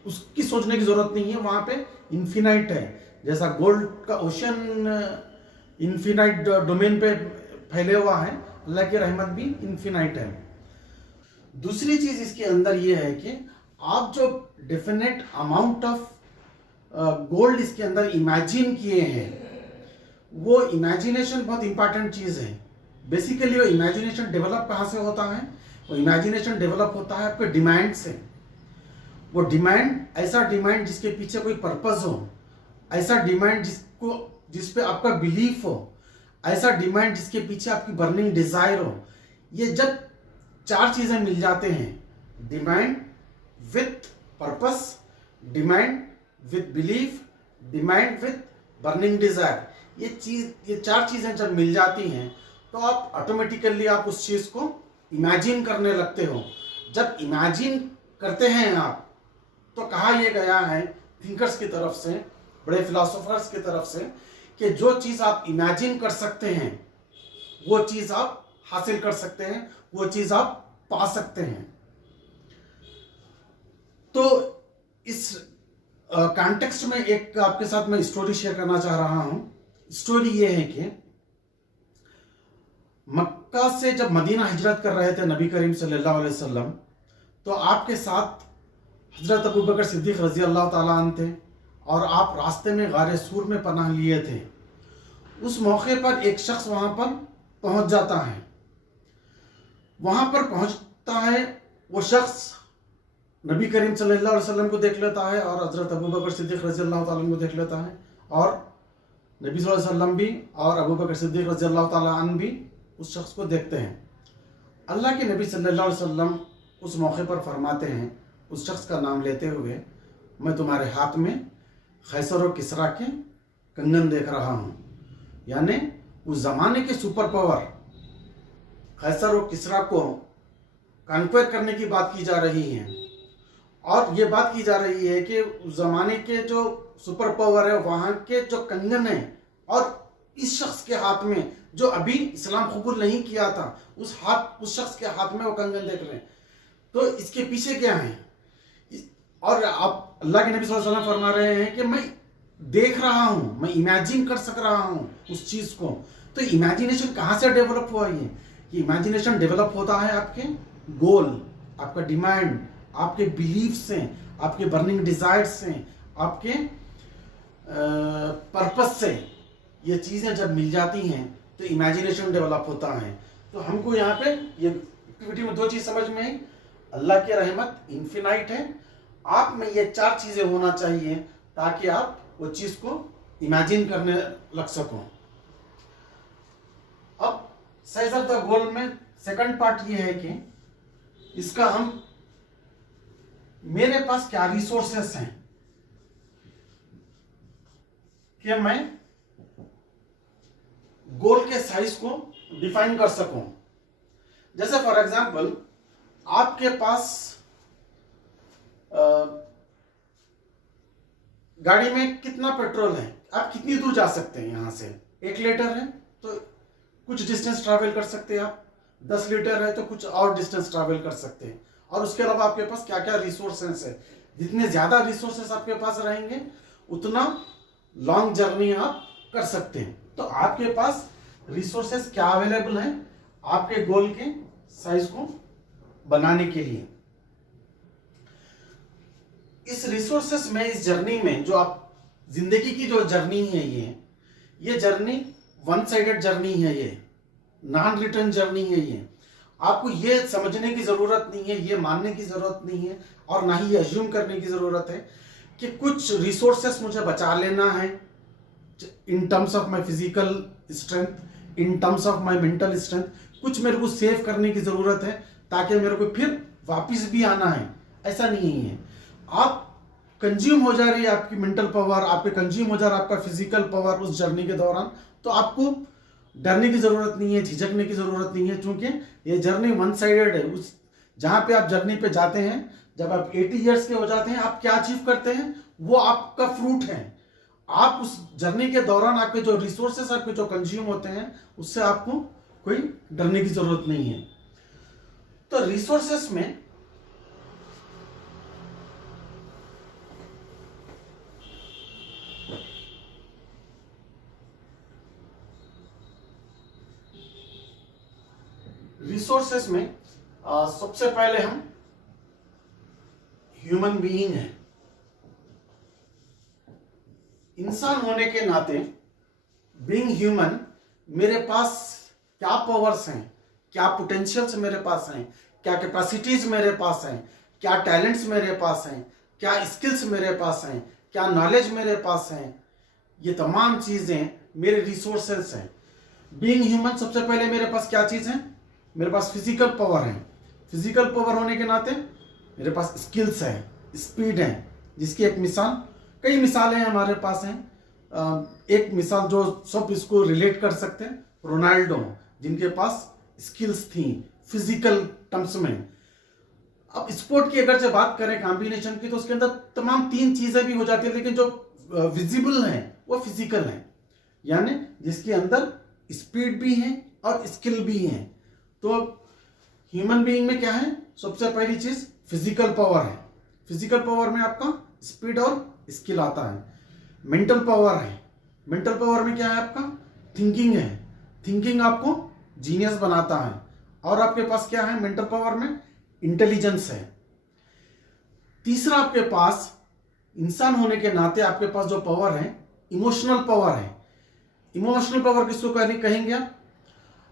उसकी सोचने की जरूरत नहीं है। वहां पे इन्फिनाइट है। जैसा गोल्ड का ओशन इन्फिनाइट डोमेन पे फैले हुआ है, अल्लाह की रहमत भी इन्फिनाइट है। दूसरी चीज इसके अंदर ये है कि आप जो डेफिनेट अमाउंट ऑफ गोल्ड इसके अंदर इमेजिन किए हैं वो इमेजिनेशन बहुत इंपॉर्टेंट चीज है। बेसिकली वो इमेजिनेशन डेवलप कहाँ से होता है? वो इमेजिनेशन डेवलप होता है आपके डिमांड से। वो डिमांड ऐसा डिमांड जिसके पीछे कोई पर्पस हो, ऐसा डिमांड जिस पे आपका बिलीफ हो, ऐसा डिमांड जिसके पीछे आपकी बर्निंग डिजायर हो। ये जब 4 चीजें मिल जाते हैं, demand with purpose, demand with belief, demand with burning desire, ये 4 चीजें जब मिल जाती हैं तो आप ऑटोमेटिकली आप उस चीज को इमेजिन करने लगते हो। जब इमेजिन करते हैं आप तो कहा यह गया है थिंकर्स की तरफ से, बड़े फिलोसोफर्स की तरफ से, कि जो चीज आप इमेजिन कर सकते हैं वो चीज आप हासिल कर सकते हैं, वो चीज आप पा सकते हैं। तो इस कॉन्टेक्स्ट में एक आपके साथ मैं स्टोरी शेयर करना चाह रहा हूं। स्टोरी ये है कि मक्का से जब मदीना हिजरत कर रहे थे नबी करीम सल्लल्लाहु अलैहि वसल्लम, तो आपके साथ हजरत अबू बकर सिद्दीक रजी अल्लाह ताला अन्हु थे और आप रास्ते में गारे सूर में पनाह लिए थे। उस मौके पर एक शख्स वहां पर पहुंच जाता है। वहां पर पहुंचता है वो शख्स नबी करीम सल्लल्लाहु अलैहि वसल्लम को देख लेता है और हजरत अबू बकर सिद्दीक रजी अल्लाह ताला अन्हु को देख लेता है, और नबी सल्लल्लाहु अलैहि वसल्लम भी और अबू बकर सिद्दीक रजी अल्लाह ताला अन्हु भी उस शख्स को देखते हैं। अल्लाह के नबी सल्लल्लाहु अलैहि वसल्लम उस मौके पर फरमाते हैं, उस शख्स का नाम लेते हुए, मैं तुम्हारे हाथ में खैसर और किसरा के कंगन देख रहा हूँ। यानी उस जमाने के सुपर पावर खैसर और किसरा को कॉन्क्वेर करने की बात की जा रही है, और ये बात की जा रही है कि उस जमाने के जो सुपर पावर है वहाँ के जो कंगन है, और इस शख्स के हाथ में जो अभी इस्लाम कबूल नहीं किया था उस शख्स के हाथ में वो कंगन देख रहे हैं। तो इसके पीछे क्या है? और आप अल्लाह के नबी सल्लल्लाहु अलैहि वसल्लम फरमा रहे हैं कि मैं देख रहा हूं, मैं इमेजिन कर सक रहा हूं उस चीज को। तो इमेजिनेशन कहां से डेवलप हुआ? ये इमेजिनेशन डेवलप होता है आपके गोल, आपका डिमांड, आपके बिलीफ से, आपके बर्निंग डिजायर से, आपके पर्पस से। ये चीजें जब मिल जाती हैं तो इमेजिनेशन डेवलप होता है। तो हमको यहाँ पे ये एक्टिविटी में 2 चीज समझ में आई। अल्लाह की रहमत इन्फिनाइट है, आप में ये 4 चीजें होना चाहिए ताकि आप वो चीज को इमेजिन करने लग सको। अब साइज ऑफ द गोल में सेकंड पार्ट ये है कि इसका हम मेरे पास क्या रिसोर्सेस हैं कि मैं गोल के साइज को डिफाइन कर सकूं। जैसे फॉर एग्जांपल आपके पास गाड़ी में कितना पेट्रोल है, आप कितनी दूर जा सकते हैं, यहां से 1 लीटर है तो कुछ डिस्टेंस ट्रैवल कर सकते हैं आप, 10 लीटर है तो कुछ और डिस्टेंस ट्रैवल कर सकते हैं। और उसके अलावा आपके पास क्या क्या रिसोर्सेस है, जितने ज्यादा रिसोर्सेस आपके पास रहेंगे उतना लॉन्ग जर्नी आप कर सकते हैं। तो आपके पास रिसोर्सेस क्या अवेलेबल हैं आपके गोल के साइज को बनाने के लिए। इस रिसोर्सेस में, इस जर्नी में, जो आप जिंदगी की जो जर्नी है, ये जर्नी वन साइडेड जर्नी है, ये नॉन रिटर्न जर्नी है। ये आपको ये समझने की जरूरत नहीं है, ये मानने की जरूरत नहीं है, और ना ही ये अज्यूम करने की जरूरत है कि कुछ रिसोर्सेस मुझे बचा लेना है in terms of my physical strength, in terms of my mental strength. कुछ मेरे को सेव करने की जरूरत है ताकि मेरे को फिर वापस भी आना है, ऐसा नहीं है। आप कंज्यूम हो जा रही है आपकी मेंटल पावर, आपके कंज्यूम हो जा रहा है आपका फिजिकल पावर उस जर्नी के दौरान, तो आपको डरने की जरूरत नहीं है, झिझकने की जरूरत नहीं है, क्योंकि ये जर्नी वन साइडेड है। उस जहां पे आप जर्नी पे जाते हैं, जब आप 80 इयर्स के हो जाते हैं, आप क्या अचीव करते हैं वो आपका फ्रूट है। आप उस जर्नी के दौरान आपके जो रिसोर्सेस आपके जो कंज्यूम होते हैं उससे आपको कोई डरने की जरूरत नहीं है। तो रिसोर्सेस में सबसे पहले हम ह्यूमन बीइंग हैं। इंसान होने के नाते, बीइंग ह्यूमन, मेरे पास क्या पावर्स हैं, क्या पोटेंशियल्स मेरे पास हैं, क्या कैपेसिटीज मेरे पास हैं, क्या टैलेंट्स मेरे पास हैं, क्या स्किल्स मेरे पास हैं, क्या नॉलेज मेरे पास हैं, ये तमाम चीजें मेरे रिसोर्सेस हैं। बीइंग ह्यूमन, सबसे पहले मेरे पास क्या चीज है, मेरे पास फिजिकल पावर है। फिजिकल पावर होने के नाते मेरे पास स्किल्स है, स्पीड है, जिसकी एक मिसाल, कई मिसालें हमारे पास हैं। एक मिसाल जो सब इसको रिलेट कर सकते हैं, रोनाल्डो, जिनके पास स्किल्स थी फिजिकल टर्म्स में। अब स्पोर्ट की अगर से बात करें कॉम्बिनेशन की, तो उसके अंदर तमाम 3 चीजें भी हो जाती है, लेकिन जो विजिबल है वो फिजिकल है, यानी जिसके अंदर स्पीड भी है और स्किल भी है। तो ह्यूमन बीइंग में क्या है, सबसे पहली चीज फिजिकल पावर है। फिजिकल पावर में आपका स्पीड और स्किल आता है। मेंटल पावर है, मेंटल पावर में क्या है आपका थिंकिंग है, थिंकिंग आपको जीनियस बनाता है। और आपके पास क्या है मेंटल पावर में, इंटेलिजेंस है। तीसरा आपके पास इंसान होने के नाते आपके पास जो पावर है, इमोशनल पावर है। इमोशनल पावर किसको कहेंगे आप,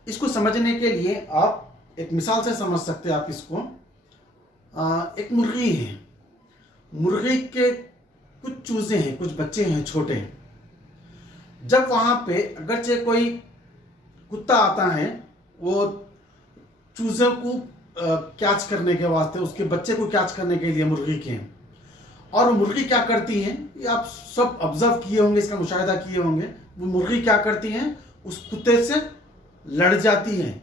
इसको समझने के लिए आप एक मिसाल से समझ सकते हैं आप इसको। एक मुर्गी है, मुर्गी के कुछ चूजे हैं, कुछ बच्चे हैं छोटे। जब वहां पे अगरचे कोई कुत्ता आता है, वो चूजे को कैच करने के वास्ते, उसके बच्चे को कैच करने के लिए मुर्गी के, और वो मुर्गी क्या करती है, ये आप सब ऑब्जर्व किए होंगे, इसका मुशाहिदा किए होंगे। वो मुर्गी क्या करती है, उस कुत्ते से लड़ जाती है,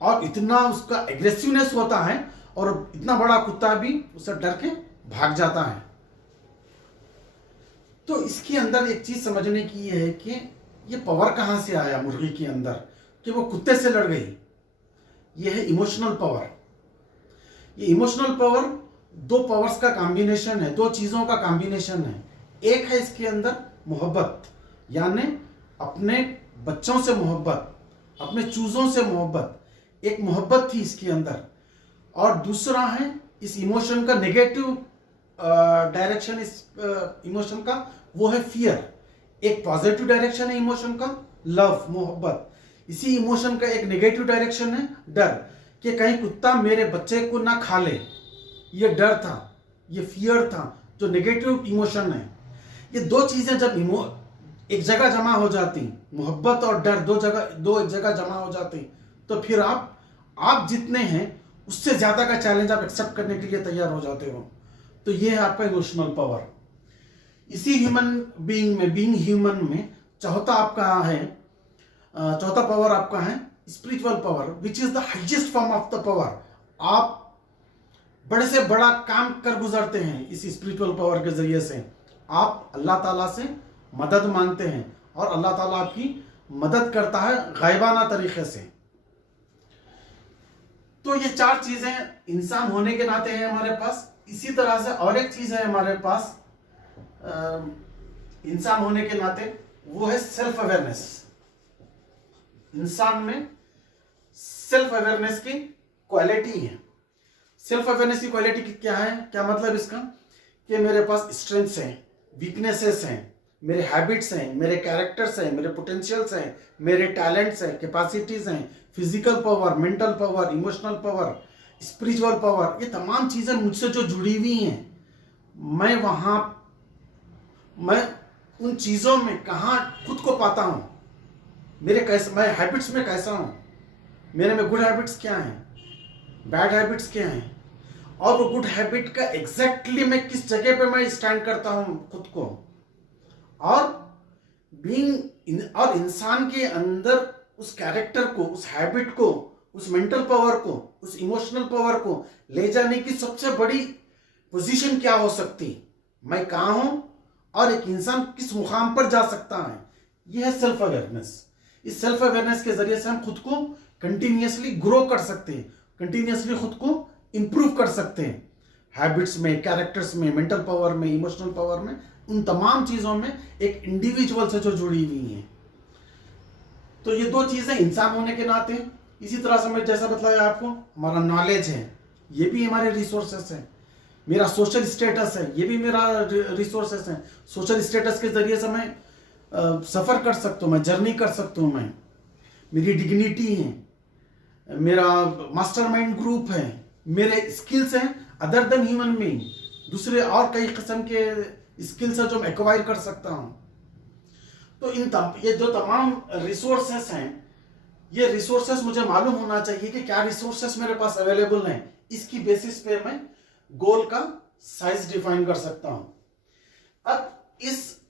और इतना उसका एग्रेसिवनेस होता है, और इतना बड़ा कुत्ता भी उससे डर के भाग जाता है। तो इसके अंदर एक चीज समझने की है कि ये पावर कहां से आया मुर्गी के अंदर कि वो कुत्ते से लड़ गई। ये है इमोशनल पावर। ये इमोशनल पावर 2 पावर्स का कॉम्बिनेशन है, 2 चीजों का कॉम्बिनेशन है। एक है इसके अंदर मोहब्बत, यानी अपने बच्चों से मोहब्बत, अपने चूजों से मोहब्बत, एक मोहब्बत थी इसके अंदर। और दूसरा है इस इमोशन का नेगेटिव डायरेक्शन, इस इमोशन का, वो है फियर। एक पॉजिटिव डायरेक्शन है इमोशन का, लव, मोहब्बत। इसी इमोशन का एक नेगेटिव डायरेक्शन है डर, कि कहीं कुत्ता मेरे बच्चे को ना खा ले। ये डर था, ये फियर था, जो नेगेटिव इमोशन है। ये 2 चीजें जब एक जगह जमा हो जाती, मोहब्बत और डर दो एक जगह जमा हो जाती, तो फिर आप जितने हैं उससे ज्यादा का चैलेंज आप एक्सेप्ट करने के लिए तैयार हो जाते हो। तो ये है आपका इमोशनल पावर। इसी ह्यूमन बीइंग ह्यूमन में चौथा पावर आपका है spiritual power, which is the highest form of the power. आप बड़े से बड़ा काम कर गुजरते हैं इस स्पिरिचुअल पावर के जरिए से। आप अल्लाह ताला से मदद मांगते हैं और अल्लाह ताला आपकी मदद करता है गायबाना तरीके से। तो ये 4 चीजें इंसान होने के नाते हैं हमारे पास। इसी तरह से और एक चीज है हमारे पास इंसान होने के नाते, वो है सेल्फ अवेयरनेस। इंसान में सेल्फ अवेयरनेस की क्वालिटी है। सेल्फ अवेयरनेस की क्वालिटी क्या है, क्या मतलब इसका, कि मेरे पास स्ट्रेंथ्स हैं, वीकनेसेस हैं, मेरे हैबिट्स हैं, मेरे कैरेक्टर्स हैं, मेरे पोटेंशियल्स हैं, मेरे टैलेंट्स हैं, कैपेसिटीज हैं, physical power, mental power, emotional power, spiritual power, ये तमाम चीजें मुझसे जो जुड़ी हुई हैं, मैं उन चीजों में कहाँ खुद को पाता हूं, मैं हैबिट्स में कैसा हूं, मेरे में गुड हैबिट्स क्या हैं, बैड हैबिट्स क्या हैं, और वो गुड हैबिट का एग्जैक्टली मैं किस जगह पे मैं स्टैंड करता हूं खुद को। और इंसान के अंदर उस कैरेक्टर को, उस हैबिट को, उस मेंटल पावर को, उस इमोशनल पावर को ले जाने की सबसे बड़ी पोजीशन क्या हो सकती, मैं कहाँ हूं और एक इंसान किस मुकाम पर जा सकता है, यह है सेल्फ अवेयरनेस। इस सेल्फ अवेयरनेस के जरिए से हम खुद को कंटिन्यूअसली ग्रो कर सकते हैं, कंटिन्यूअसली खुद को इंप्रूव कर सकते हैं, हैबिट्स में, कैरेक्टर्स में, मेंटल पावर में, इमोशनल पावर में, उन तमाम चीजों में एक इंडिविजुअल से जो जुड़ी हुई हैं। तो ये 2 चीजें इंसान होने के नाते। इसी तरह से मैं जैसा बताया आपको, हमारा नॉलेज है, ये भी हमारे रिसोर्सेस हैं। मेरा सोशल स्टेटस है, ये भी मेरा रिसोर्सेस है। सोशल स्टेटस के जरिए से मैं सफर कर सकता हूँ, मैं जर्नी कर सकता हूँ, मैं मेरी डिग्निटी है, मेरा मास्टरमाइंड ग्रुप है, मेरे स्किल्स हैं अदर देन ह्यूमन बीइंग, दूसरे और कई किस्म के स्किल्स है जो मैं एक्वायर कर सकता हूँ। तो ये जो तमाम रिसोर्सेस हैं, ये रिसोर्सेस मुझे मालूम होना चाहिए कि क्या रिसोर्सेस मेरे पास अवेलेबल हैं। इसकी बेसिस पे मैं गोल का साइज डिफाइन कर सकता हूं। अब इस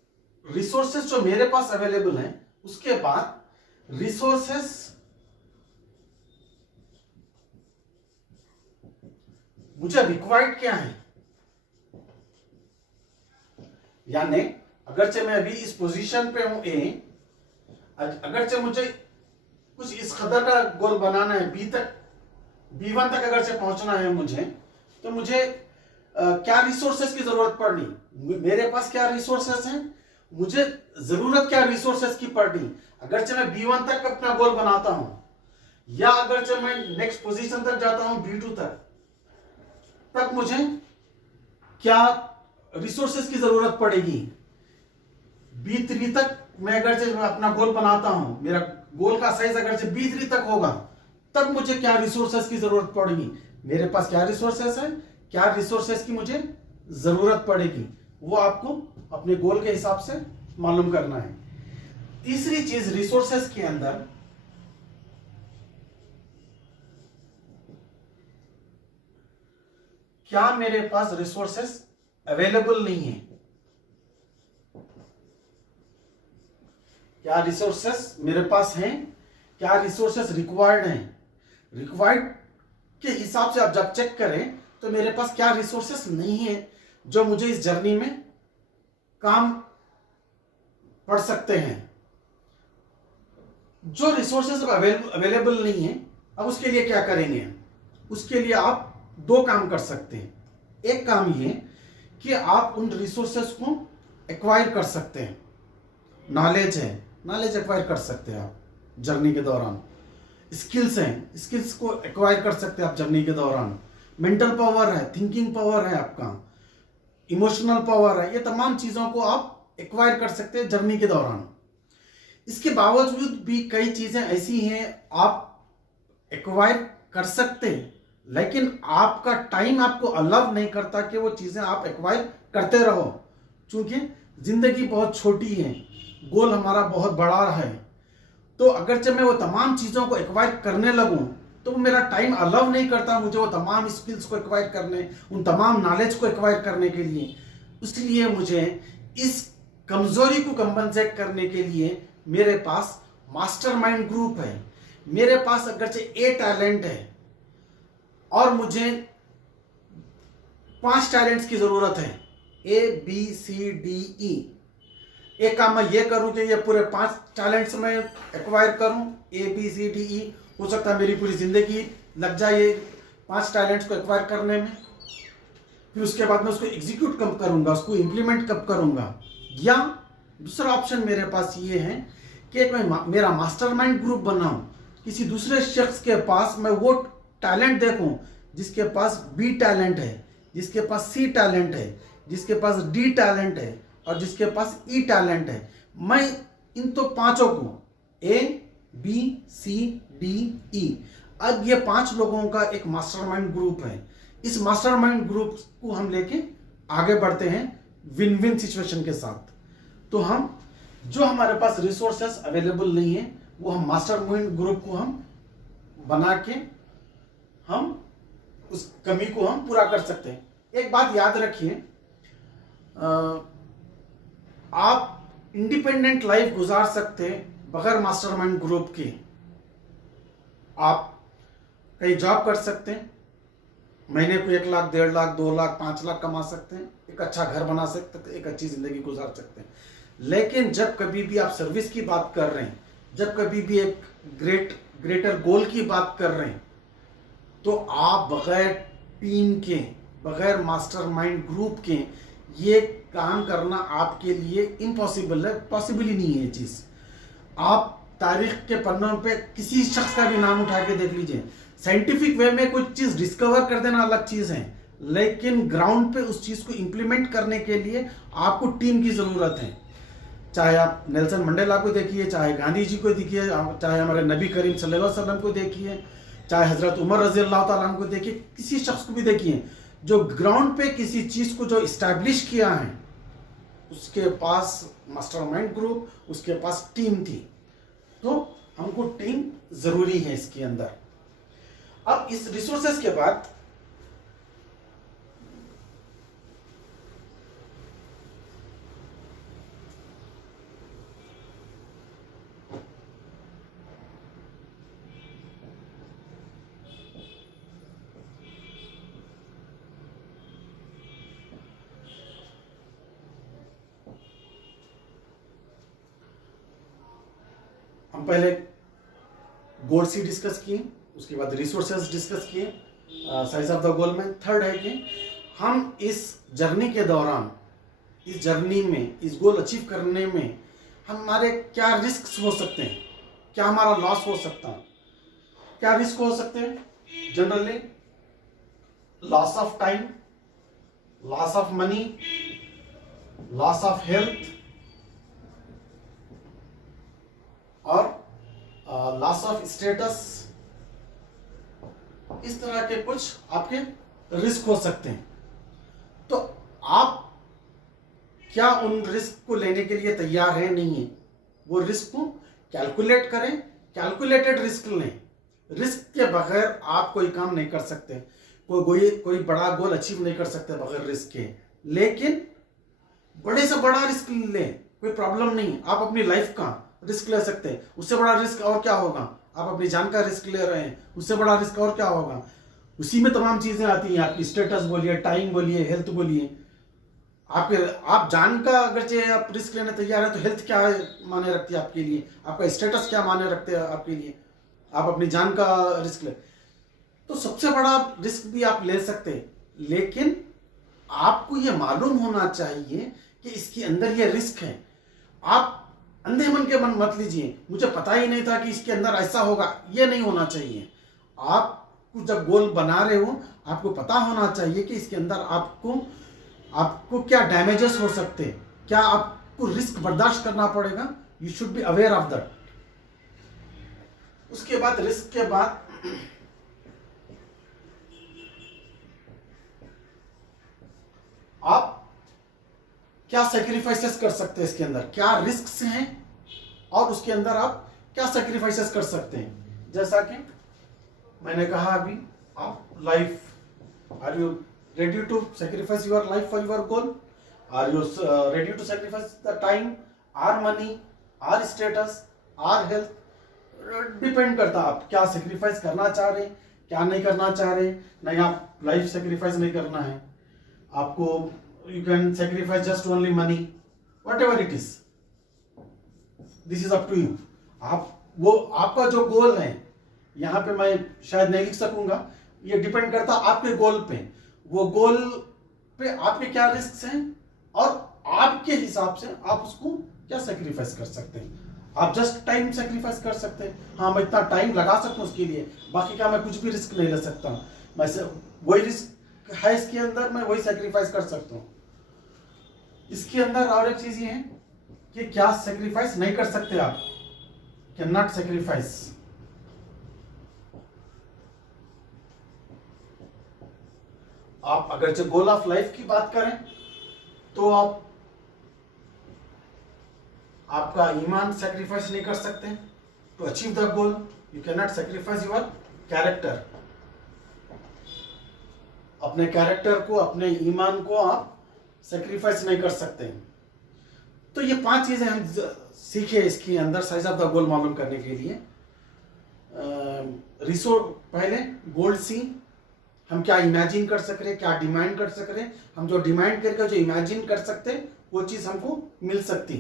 रिसोर्सेस जो मेरे पास अवेलेबल हैं, उसके बाद रिसोर्सेस मुझे रिक्वायर्ड क्या है, यानी अगरचे मैं अभी इस पोजीशन पे हूं ए, अगरचे मुझे कुछ इस कदर का गोल बनाना है, B1 तक अगरचे पहुंचना है मुझे, तो मुझे क्या रिसोर्सेस की जरूरत पड़नी, मेरे पास क्या रिसोर्सेस हैं, मुझे जरूरत क्या रिसोर्सेस की पड़नी। अगरचे मैं B1 तक अपना गोल बनाता हूं, या अगरचे मैं नेक्स्ट पोजीशन तक जाता हूं B2 तक, तब मुझे क्या रिसोर्सेस की जरूरत पड़ेगी। B3 तक मैं अगरचे अपना गोल बनाता हूं, मेरा गोल का साइज अगरचे B3 तक होगा, तब मुझे क्या रिसोर्सेस की जरूरत पड़ेगी, मेरे पास क्या रिसोर्सेस है, क्या रिसोर्सेस की मुझे जरूरत पड़ेगी, वो आपको अपने गोल के हिसाब से मालूम करना है। तीसरी चीज रिसोर्सेस के अंदर क्या मेरे पास रिसोर्सेस अवेलेबल नहीं है, क्या रिसोर्सेस मेरे पास हैं, क्या रिसोर्सेस रिक्वायर्ड हैं। रिक्वायर्ड के हिसाब से आप जब चेक करें तो मेरे पास क्या रिसोर्सेस नहीं है जो मुझे इस जर्नी में काम पड़ सकते हैं। जो रिसोर्सेस अवेलेबल नहीं है, अब उसके लिए क्या करेंगे, उसके लिए आप 2 काम कर सकते हैं। एक काम ये कि आप उन रिसोर्सेस को एक्वायर कर सकते हैं, नॉलेज है, नॉलेज एक्वायर कर सकते हैं आप जर्नी के दौरान, स्किल्स हैं, स्किल्स को एक्वायर कर सकते हैं आप जर्नी के दौरान, मेंटल पावर है, थिंकिंग पावर है आपका, इमोशनल पावर है, ये तमाम चीज़ों को आप एक्वायर कर सकते हैं जर्नी के दौरान। इसके बावजूद भी कई चीज़ें ऐसी हैं आप एक्वायर कर सकते हैं, लेकिन आपका टाइम आपको अलाउ नहीं करता कि वो चीज़ें आप एक्वायर करते रहो, क्योंकि ज़िंदगी बहुत छोटी है, गोल हमारा बहुत बड़ा है। तो अगरचे मैं वो तमाम चीज़ों को एक्वायर करने लगूं तो वो मेरा टाइम अलाउ नहीं करता मुझे वो तमाम स्किल्स को एक्वायर करने, उन तमाम नॉलेज को एक्वायर करने के लिए। इसलिए मुझे इस कमजोरी को कंपनसेट करने के लिए मेरे पास मास्टरमाइंड ग्रुप है। मेरे पास अगरचे ए टैलेंट है और मुझे 5 टैलेंट्स की जरूरत है, ABCDE। एक काम मैं ये करूं कि ये पूरे 5 टैलेंट्स में एक्वायर करूं, ABCDE। हो सकता है मेरी पूरी जिंदगी लग जाए ये 5 टैलेंट्स को एक्वायर करने में। फिर उसके बाद में उसको एग्जीक्यूट कब करूंगा, उसको इंप्लीमेंट कब करूंगा। या दूसरा ऑप्शन मेरे पास ये है कि एक मैं मेरा मास्टरमाइंड ग्रुप बनाऊं, किसी दूसरे शख्स के पास मैं वो टैलेंट देखूं जिसके पास B टैलेंट है, जिसके पास C टैलेंट है, जिसके पास D टैलेंट है और जिसके पास E टैलेंट है। मैं इन तो पांचों को ABCDE, अब ये 5 लोगों का एक मास्टरमाइंड ग्रुप है। इस मास्टरमाइंड ग्रुप को हम लेके आगे बढ़ते हैं विन विन सिचुएशन के साथ। तो हम जो हमारे पास रिसोर्सेस अवेलेबल नहीं है वो हम मास्टरमाइंड ग्रुप को हम बना के हम उस कमी को हम पूरा कर सकते हैं। एक बात याद रखिए, आप इंडिपेंडेंट लाइफ गुजार सकते हैं बगैर मास्टरमाइंड ग्रुप के। आप कहीं जॉब कर सकते हैं, महीने को 1 लाख, 1.5 लाख, 2 लाख, 5 लाख कमा सकते हैं, एक अच्छा घर बना सकते हैं, एक अच्छी जिंदगी गुजार सकते हैं। लेकिन जब कभी भी आप सर्विस की बात कर रहे हैं, जब कभी भी एक ग्रेटर गोल की बात कर रहे हैं, तो आप बगैर टीम के, बगैर मास्टरमाइंड ग्रुप के ये काम करना आपके लिए इम्पॉसिबल है, पॉसिबल ही नहीं है ये चीज़। आप तारीख के पन्नों पे किसी शख्स का भी नाम उठा के देख लीजिए, साइंटिफिक वे में कुछ चीज़ डिस्कवर कर देना अलग चीज़ है, लेकिन ग्राउंड पे उस चीज़ को इम्प्लीमेंट करने के लिए आपको टीम की ज़रूरत है। चाहे आप नेल्सन मंडेला को देखिए, चाहे गांधी जी को देखिए, चाहे हमारे नबी करीम सल्लल्लाहु अलैहि वसल्लम को देखिए, चाहे हजरत उमर रजी अल्लाह ताला अन्हु को देखिए, किसी शख्स को भी देखिए जो ग्राउंड पे किसी चीज़ को जो इस्टेब्लिश किया है, उसके पास मास्टरमाइंड ग्रुप, उसके पास टीम थी। तो हमको टीम ज़रूरी है इसके अंदर। अब इस रिसोर्सेस के बाद हम पहले गोल सी डिस्कस किए, उसके बाद रिसोर्सेज डिस्कस किए, साइज ऑफ द गोल में। थर्ड है कि हम इस जर्नी के दौरान, इस जर्नी में, इस गोल अचीव करने में हमारे क्या रिस्क हो सकते हैं, क्या हमारा लॉस हो सकता है। क्या रिस्क हो सकते हैं? Generally loss of time, loss of money, loss of health और लॉस ऑफ स्टेटस। इस तरह के कुछ आपके रिस्क हो सकते हैं। तो आप क्या उन रिस्क को लेने के लिए तैयार है? नहीं है। वो रिस्क को कैलकुलेट करें, कैलकुलेटेड रिस्क लें। रिस्क के बगैर आप कोई काम नहीं कर सकते, कोई बड़ा गोल अचीव नहीं कर सकते बगैर रिस्क के। लेकिन बड़े से बड़ा रिस्क लें, कोई प्रॉब्लम नहीं। आप अपनी लाइफ का रिस्क ले सकते हैं, उससे बड़ा रिस्क और क्या होगा। आप अपनी जान का रिस्क ले रहे हैं, उससे बड़ा रिस्क और क्या होगा। उसी में तमाम चीजें आती हैं, आपकी स्टेटस बोलिए, टाइम बोलिए, हेल्थ बोलिए। आप जान का अगरचे आप रिस्क लेने तैयार है तो हेल्थ क्या माने रखती है आपके लिए, आपका स्टेटस क्या माने रखते हैं आपके लिए। आप अपनी जान का रिस्क ले, तो सबसे बड़ा रिस्क भी आप ले सकते हैं। लेकिन आपको ये मालूम होना चाहिए कि इसके अंदर ये रिस्क है। आप अंधे मन के मन मत लीजिए, मुझे पता ही नहीं था कि इसके अंदर ऐसा होगा, ये नहीं होना चाहिए। आप जब गोल बना रहे हो, आपको पता होना चाहिए कि इसके अंदर आपको क्या डैमेजेस हो सकते हैं, क्या आपको रिस्क बर्दाश्त करना पड़ेगा। You should be aware of that. उसके बाद रिस्क के बाद आप क्या सेक्रीफाइसेस कर सकते हैं, इसके अंदर क्या रिस्क हैं और उसके अंदर आप क्या सेक्रीफाइसेस कर सकते हैं। जैसा कि मैंने कहा अभी, आप life, are you ready to sacrifice your life for your goal? Are you ready to sacrifice the time, or money, or status, or health? Depend करता है आप क्या सेक्रीफाइस करना चाह रहे हैं, क्या नहीं करना चाह रहे। नहीं, आप लाइफ सेक्रीफाइस नहीं करना है आपको, you can sacrifice just only money, whatever it is, this is up to you. आप वो आपका जो गोल है, यहाँ पे मैं शायद नहीं लिख सकूंगा, ये डिपेंड करता आपके गोल पे। वो गोल पे आपके क्या रिस्क हैं और आपके हिसाब से आप उसको क्या सेक्रीफाइस कर सकते हैं। आप जस्ट टाइम सेक्रीफाइस कर सकते हैं, हाँ मैं इतना टाइम लगा सकता हूँ उसके लिए, बाकी क्या मैं कुछ भी रिस्क नहीं ले सकता। मैं वही रिस्क है इसके अंदर, मैं वही सेक्रीफाइस कर सकता हूँ। इसके अंदर और एक चीज ये है कि क्या सेक्रीफाइस नहीं कर सकते आप, कैन नॉट सेक्रीफाइस। आप अगर जो गोल ऑफ लाइफ की बात करें तो आप आपका ईमान सेक्रीफाइस नहीं कर सकते to achieve the goal. You can not sacrifice your character, अपने कैरेक्टर को, अपने ईमान को आप सेक्रीफाइस नहीं कर सकते। तो ये 5 चीजें हम सीखे इसके अंदर साइज ऑफ द गोल मालूम करने के लिए। पहले गोल सी, हम क्या इमेजिन कर सक रहे, क्या डिमांड कर सक रहे, हम जो डिमांड करके जो इमेजिन कर सकते वो चीज हमको मिल सकती।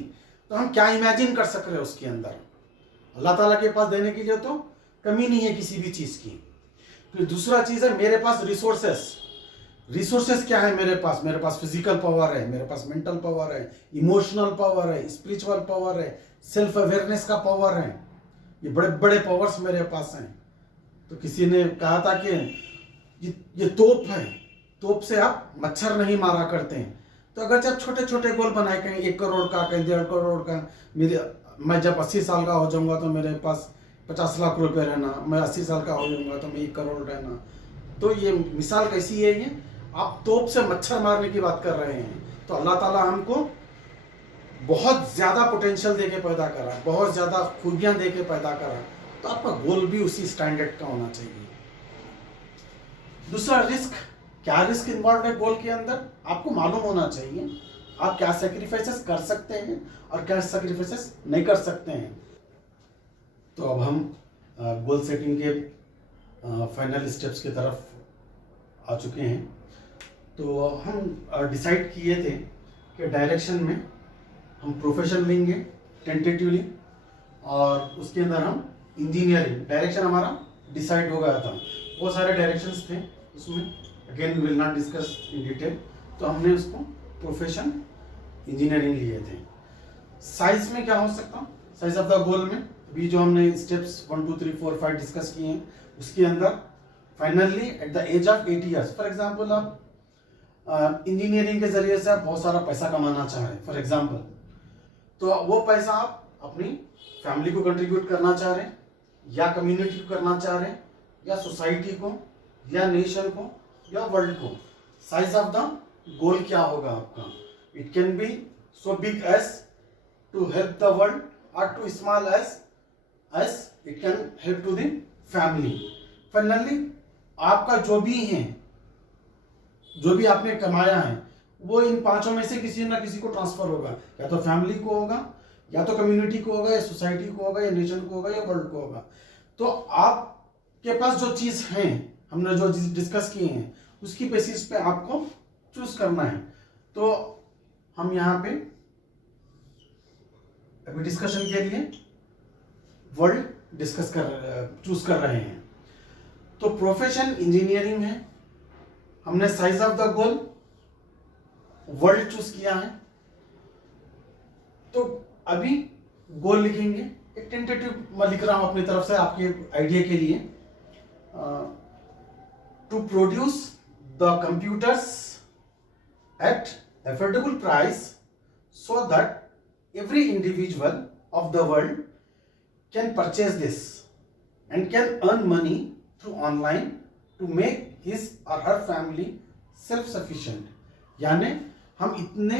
तो हम क्या इमेजिन कर सक रहे उसके अंदर, अल्लाह ताला के पास देने के लिए तो कमी नहीं है किसी भी चीज की। फिर दूसरा चीज है मेरे पास रिसोर्सेस। रिसोर्सेस क्या है मेरे पास फिजिकल पावर है, मेरे पास मेंटल पावर है, इमोशनल पावर है, स्पिरिचुअल पावर है, सेल्फ अवेयरनेस का पावर है। ये बड़े बड़े पावर्स मेरे पास हैं। तो किसी ने कहा था कि ये तोप है, तोप से आप मच्छर नहीं मारा करते हैं। तो अगर जब छोटे छोटे गोल बनाए, कहीं 1 करोड़ का, कहीं 1.5 करोड़ का, मैं जब 80 साल का हो जाऊंगा तो मेरे पास 50 लाख रुपए रहना, मैं 80 साल का हो जाऊंगा तो मैं 1 करोड़ रहना। तो ये मिसाल कैसी है, ये आप तोप से मच्छर मारने की बात कर रहे हैं। तो अल्लाह ताला हमको बहुत ज्यादा पोटेंशियल देके पैदा करा, बहुत ज्यादा खूबियां देके पैदा करा। तो आपका गोल भी उसी स्टैंडर्ड का होना चाहिए। दूसरा रिस्क, क्या रिस्क इन्वॉल्व है गोल के अंदर, आपको मालूम होना चाहिए। आप क्या सेक्रीफाइसेस कर सकते हैं और क्या सेक्रीफाइसेस नहीं कर सकते हैं। तो अब हम गोल सेटिंग के फाइनल स्टेप्स की तरफ आ चुके हैं। तो हम डिसाइड किए थे कि डायरेक्शन में हम प्रोफेशन लेंगे टेंटेटिवली, और उसके अंदर हम इंजीनियरिंग, डायरेक्शन हमारा डिसाइड हो गया था। बहुत सारे डायरेक्शंस थे उसमें, again will not discuss in detail. तो हमने उसको प्रोफेशन इंजीनियरिंग लिए थे। साइज में क्या हो सकता, साइज ऑफ द गोल में भी जो हमने स्टेप्स 1 2 3 4 5 डिस्कस किए हैं, उसके अंदर finally at the age of 80 years, for example आप इंजीनियरिंग के जरिए से आप बहुत सारा पैसा कमाना चाह रहे हैं फॉर एग्जाम्पल, तो वो पैसा आप अपनी फैमिली को कंट्रीब्यूट करना चाह रहे हैं, या कम्युनिटी को करना चाह रहे हैं, या सोसाइटी को, या नेशन को, या वर्ल्ड को। साइज ऑफ द गोल क्या होगा आपका, it can be so big as to help the world, और too small as it can help to the family. Finally आपका जो भी है, जो भी आपने कमाया है, वो इन 5 में से किसी ना किसी को ट्रांसफर होगा, या तो फैमिली को होगा, या तो कम्युनिटी को होगा, या सोसाइटी को होगा, या नेशन को होगा, या वर्ल्ड को होगा। तो आपके पास जो चीज है, हमने जो डिस्कस किए हैं, उसकी बेसिस पे आपको चूज करना है। तो हम यहाँ पे अभी डिस्कशन के लिए वर्ल्ड चूज कर रहे हैं। तो प्रोफेशन इंजीनियरिंग है, हमने size of the goal world choose किया है। तो अभी गोल लिखेंगे, एक टेंटेटिव मैं लिख रहा हूं अपनी तरफ से आपके आइडिया के लिए। To produce the computers at affordable price so that every individual of the world can purchase this and can earn money through online to make his or her family self sufficient। यानी हम इतने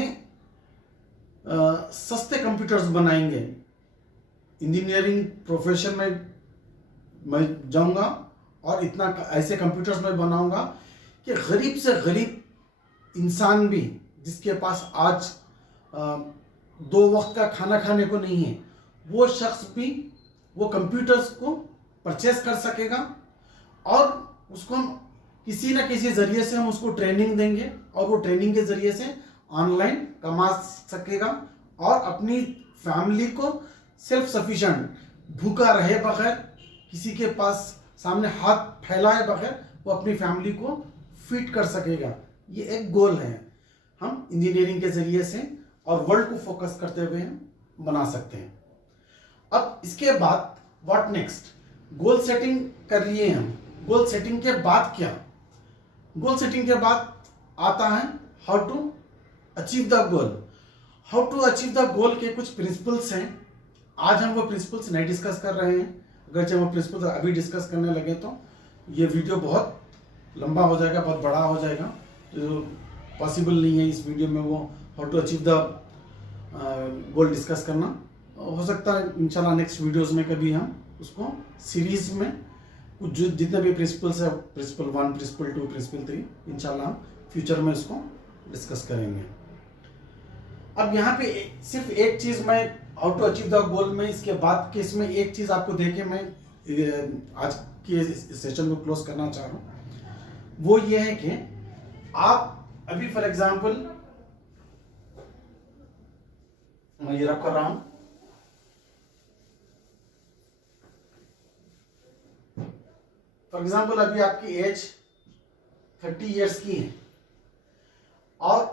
सस्ते कंप्यूटर्स बनाएंगे, इंजीनियरिंग प्रोफेशन में मैं जाऊंगा और इतना ऐसे कंप्यूटर्स में बनाऊंगा कि गरीब से गरीब इंसान भी, जिसके पास आज 2 वक्त का खाना खाने को नहीं है, वो शख्स भी वो कंप्यूटर्स को परचेस कर सकेगा और उसको हम किसी न किसी ज़रिए से हम उसको ट्रेनिंग देंगे और वो ट्रेनिंग के ज़रिए से ऑनलाइन कमा सकेगा और अपनी फैमिली को सेल्फ सफिशिएंट, भूखा रहे बगैर, किसी के पास सामने हाथ फैलाए बगैर वो अपनी फैमिली को फीड कर सकेगा। ये एक गोल है, हम इंजीनियरिंग के ज़रिए से और वर्ल्ड को फोकस करते हुए हम बना सकते हैं। अब इसके बाद व्हाट नेक्स्ट, गोल सेटिंग कर लिए हम। गोल सेटिंग के बाद क्या, गोल सेटिंग के बाद आता है how to achieve the goal. How to achieve the goal के कुछ प्रिंसिपल्स हैं। आज हम वो प्रिंसिपल्स नहीं डिस्कस कर रहे हैं, अगर जब वो प्रिंसिपल्स अभी डिस्कस करने लगे तो ये वीडियो बहुत लंबा हो जाएगा, बहुत बड़ा हो जाएगा, तो पॉसिबल नहीं है इस वीडियो में वो how to achieve the goal discuss करना। हो सकता है इंशाल्लाह नेक्स्ट वीडियोस में कभी हम उसको सीरीज में कुछ जो जितने भी प्रिंसिपल्स है, प्रिंसिपल 1, प्रिंसिपल 2, प्रिंसिपल 3, इंशाल्लाह हम फ्यूचर में उसको डिस्कस करेंगे। अब यहाँ पे सिर्फ एक चीज़ मैं how to achieve the goal में, इसके बाद के इसमें एक चीज़ आपको देके मैं आज के सेशन को क्लोज करना चाह रहा हूँ। वो ये है कि आप अभी फॉर एग्जाम्पल मैं ये रब कर रहा हूँ, फॉर एग्जाम्पल अभी आपकी एज 30 इयर्स की है और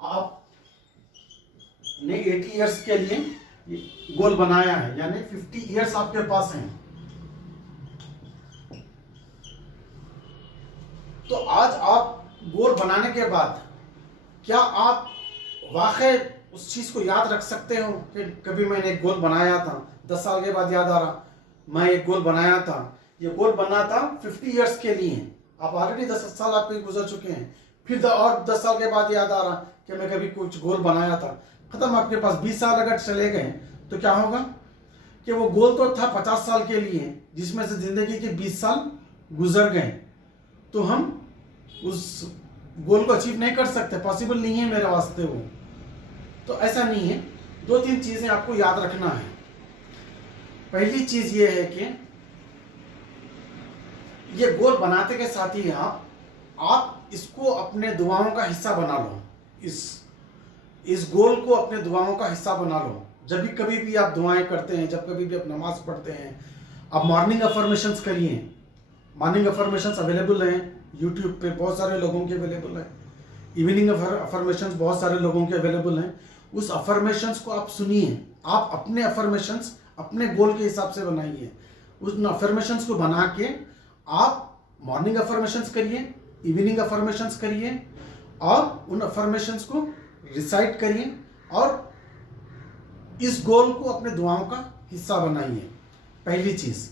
आपने 80 इयर्स के लिए गोल बनाया है, यानी 50 इयर्स आपके पास हैं। तो आज आप गोल बनाने के बाद क्या आप वाकई उस चीज को याद रख सकते हो कि कभी मैंने एक गोल बनाया था, 10 साल के बाद याद आ रहा मैं एक गोल बनाया था, ये गोल बना था 50 इयर्स के लिए। आप ऑलरेडी 10 साल आपके गुजर चुके हैं, फिर और 10 साल के बाद याद आ रहा कि मैं कभी कुछ गोल बनाया था, खत्म। आपके पास 20 साल अगर चले गए तो क्या होगा कि वो गोल तो था 50 साल के लिए, जिसमें से जिंदगी के 20 साल गुजर गए, तो हम उस गोल को अचीव नहीं कर सकते, पॉसिबल नहीं है मेरे वास्ते वो। तो ऐसा नहीं है, 2-3 चीजें आपको याद रखना है। पहली चीज ये है कि ये गोल बनाते के साथ ही आप इसको अपने दुआओं का हिस्सा बना लो। इस गोल को अपने दुआओं का हिस्सा बना लो। जब भी कभी भी आप दुआएं करते हैं, जब कभी भी आप नमाज पढ़ते हैं, आप मॉर्निंग अफर्मेशंस करिए। मॉर्निंग अफर्मेशंस अवेलेबल हैं यूट्यूब पे, बहुत सारे लोगों के अवेलेबल है। इवनिंग अफर्मेशंस बहुत सारे लोगों के अवेलेबल हैं। उस अफर्मेशंस को आप सुनिए, आप अपने अफर्मेशंस अपने गोल के हिसाब से बनाइए। उन अफर्मेशंस को बना के आप मॉर्निंग अफर्मेशंस करिए, इवनिंग अफर्मेशंस करिए और उन अफर्मेशंस को रिसाइट करिए और इस गोल को अपने दुआओं का हिस्सा बनाइए, पहली चीज।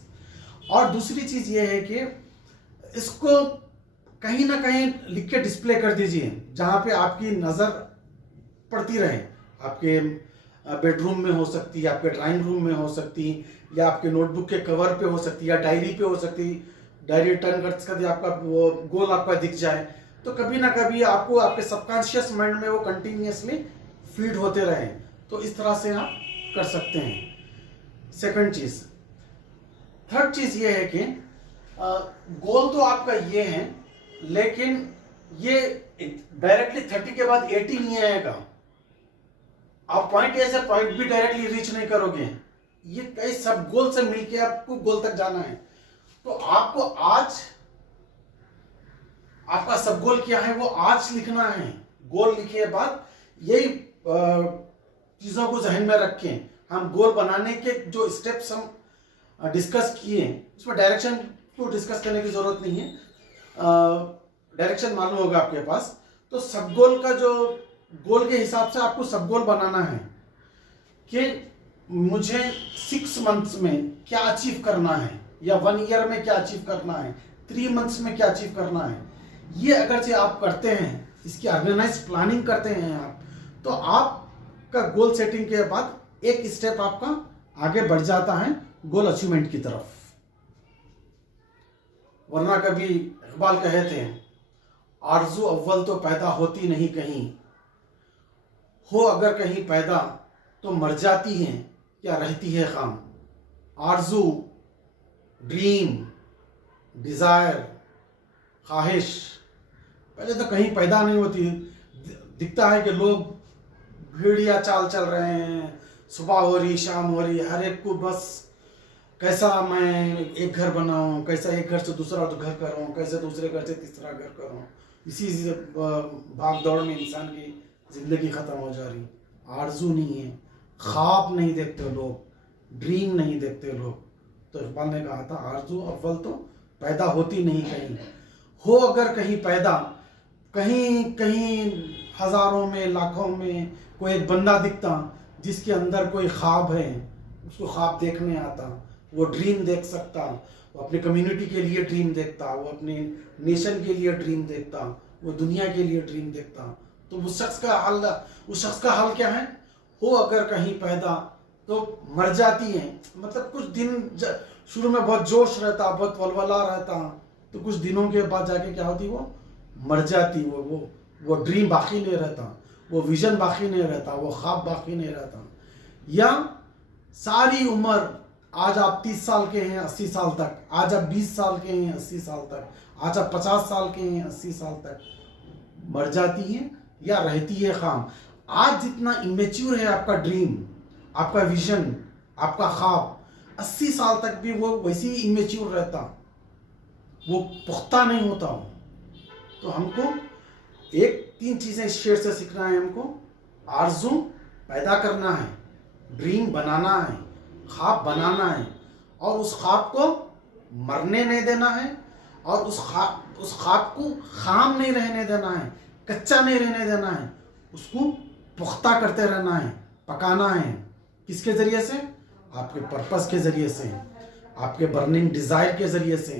और दूसरी चीज ये है कि इसको कहीं ना कहीं लिख के डिस्प्ले कर दीजिए, जहां पे आपकी नजर पड़ती रहे। आपके बेडरूम में हो सकती है, आपके ड्राइंग रूम में हो सकती, या आपके नोटबुक के कवर पे हो सकती, या डायरी पे हो सकती। डायरी टर्न करते आपका वो गोल आपका दिख जाए, तो कभी ना कभी आपको आपके सबकॉन्शियस माइंड में वो कंटिन्यूअसली फीड होते रहे। तो इस तरह से आप कर सकते हैं। सेकंड चीज। थर्ड चीज ये है कि गोल तो आपका ये है, लेकिन ये डायरेक्टली 30 के बाद 80 नहीं आएगा। आप पॉइंट ए से पॉइंट बी डायरेक्टली रीच नहीं करोगे। ये कई सब गोल से मिलके आपको गोल तक जाना है। तो आपको आज आपका सब गोल क्या है वो आज लिखना है। गोल लिखे के बाद यही चीजों को जहन में रखें। हम गोल बनाने के जो स्टेप्स हम डिस्कस किए, उसमें डायरेक्शन को डिस्कस करने की जरूरत नहीं है, डायरेक्शन मालूम होगा आपके पास। तो सब गोल का जो गोल के हिसाब से आपको सब गोल बनाना है कि मुझे 6 मंथ्स में क्या अचीव करना है, या 1 ईयर में क्या अचीव करना है, 3 मंथ्स में क्या अचीव करना है। ये अगर से आप करते हैं, इसकी ऑर्गेनाइज प्लानिंग करते हैं आप, तो आपका गोल सेटिंग के बाद एक स्टेप आपका आगे बढ़ जाता है गोल अचीवमेंट की तरफ। वरना कभी इकबाल कहते हैं, आरज़ू अव्वल तो पैदा होती नहीं कहीं, हो अगर कहीं पैदा तो मर जाती हैं या रहती है खाम। आरज़ू, ड्रीम, डिज़ायर, ख्वाहिश पहले तो कहीं पैदा नहीं होती। दिखता है कि लोग भेड़िया चाल चल रहे हैं, सुबह हो रही शाम हो रही, हर एक को बस कैसा मैं एक घर बनाऊं, कैसा एक घर से दूसरा घर करूं, कैसे दूसरे घर से तीसरा घर करूं। इसी भाग दौड़ में इंसान की ज़िंदगी ख़त्म हो जा रही। आरज़ू नहीं है, ख्वाब नहीं देखते लोग, ड्रीम नहीं देखते लोग। तो इकबाल ने कहा था आरज़ू अव्वल तो पैदा होती नहीं कहीं, हो अगर कहीं पैदा, कहीं कहीं हज़ारों में लाखों में कोई एक बंदा दिखता जिसके अंदर कोई ख्वाब है, उसको ख्वाब देखने आता, वो ड्रीम देख सकता, वो अपनी कम्युनिटी के लिए ड्रीम देखता, वो अपने नेशन के लिए ड्रीम देखता, वो दुनिया के लिए ड्रीम देखता। तो उस शख्स का हल क्या है? हो अगर कहीं पैदा तो मर जाती है। मतलब कुछ दिन शुरू में बहुत जोश रहता, बहुत वलवला रहता, तो कुछ दिनों के बाद जाके क्या होती, वो मर जाती। वो ड्रीम बाकी नहीं रहता, वो विजन बाकी नहीं रहता, वो ख्वाब बाकी नहीं रहता। या सारी उम्र, आज आप 30 साल के हैं 80 साल तक, आज आप 20 साल के हैं 80 साल तक, आज आप 50 साल के हैं 80 साल तक, मर जाती हैं या रहती है खाम। आज जितना इमेच्योर है आपका ड्रीम, आपका विजन, आपका ख्वाब, 80 साल तक भी वो वैसे ही इमेच्योर रहता, वो पुख्ता नहीं होता। तो हमको 3 चीज़ें इस शेर से सीखना है। हमको आरज़ू पैदा करना है, ड्रीम बनाना है, ख्वाब बनाना है, और उस ख्वाब को मरने नहीं देना है, और उस ख्वाब को खाम नहीं रहने देना है, कच्चा नहीं रहने देना है, उसको पुख्ता करते रहना है, पकाना है। किसके ज़रिए से? आपके पर्पस के ज़रिए से, आपके बर्निंग डिज़ायर के ज़रिए से,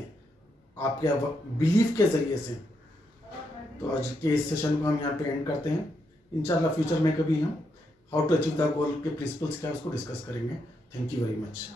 आपके बिलीफ के ज़रिए से। तो आज के इस सेशन को हम यहाँ पे एंड करते हैं। इंशाल्लाह फ्यूचर में कभी हम how to achieve the goal के प्रिंसिपल्स क्या है उसको डिस्कस करेंगे। Thank you very much.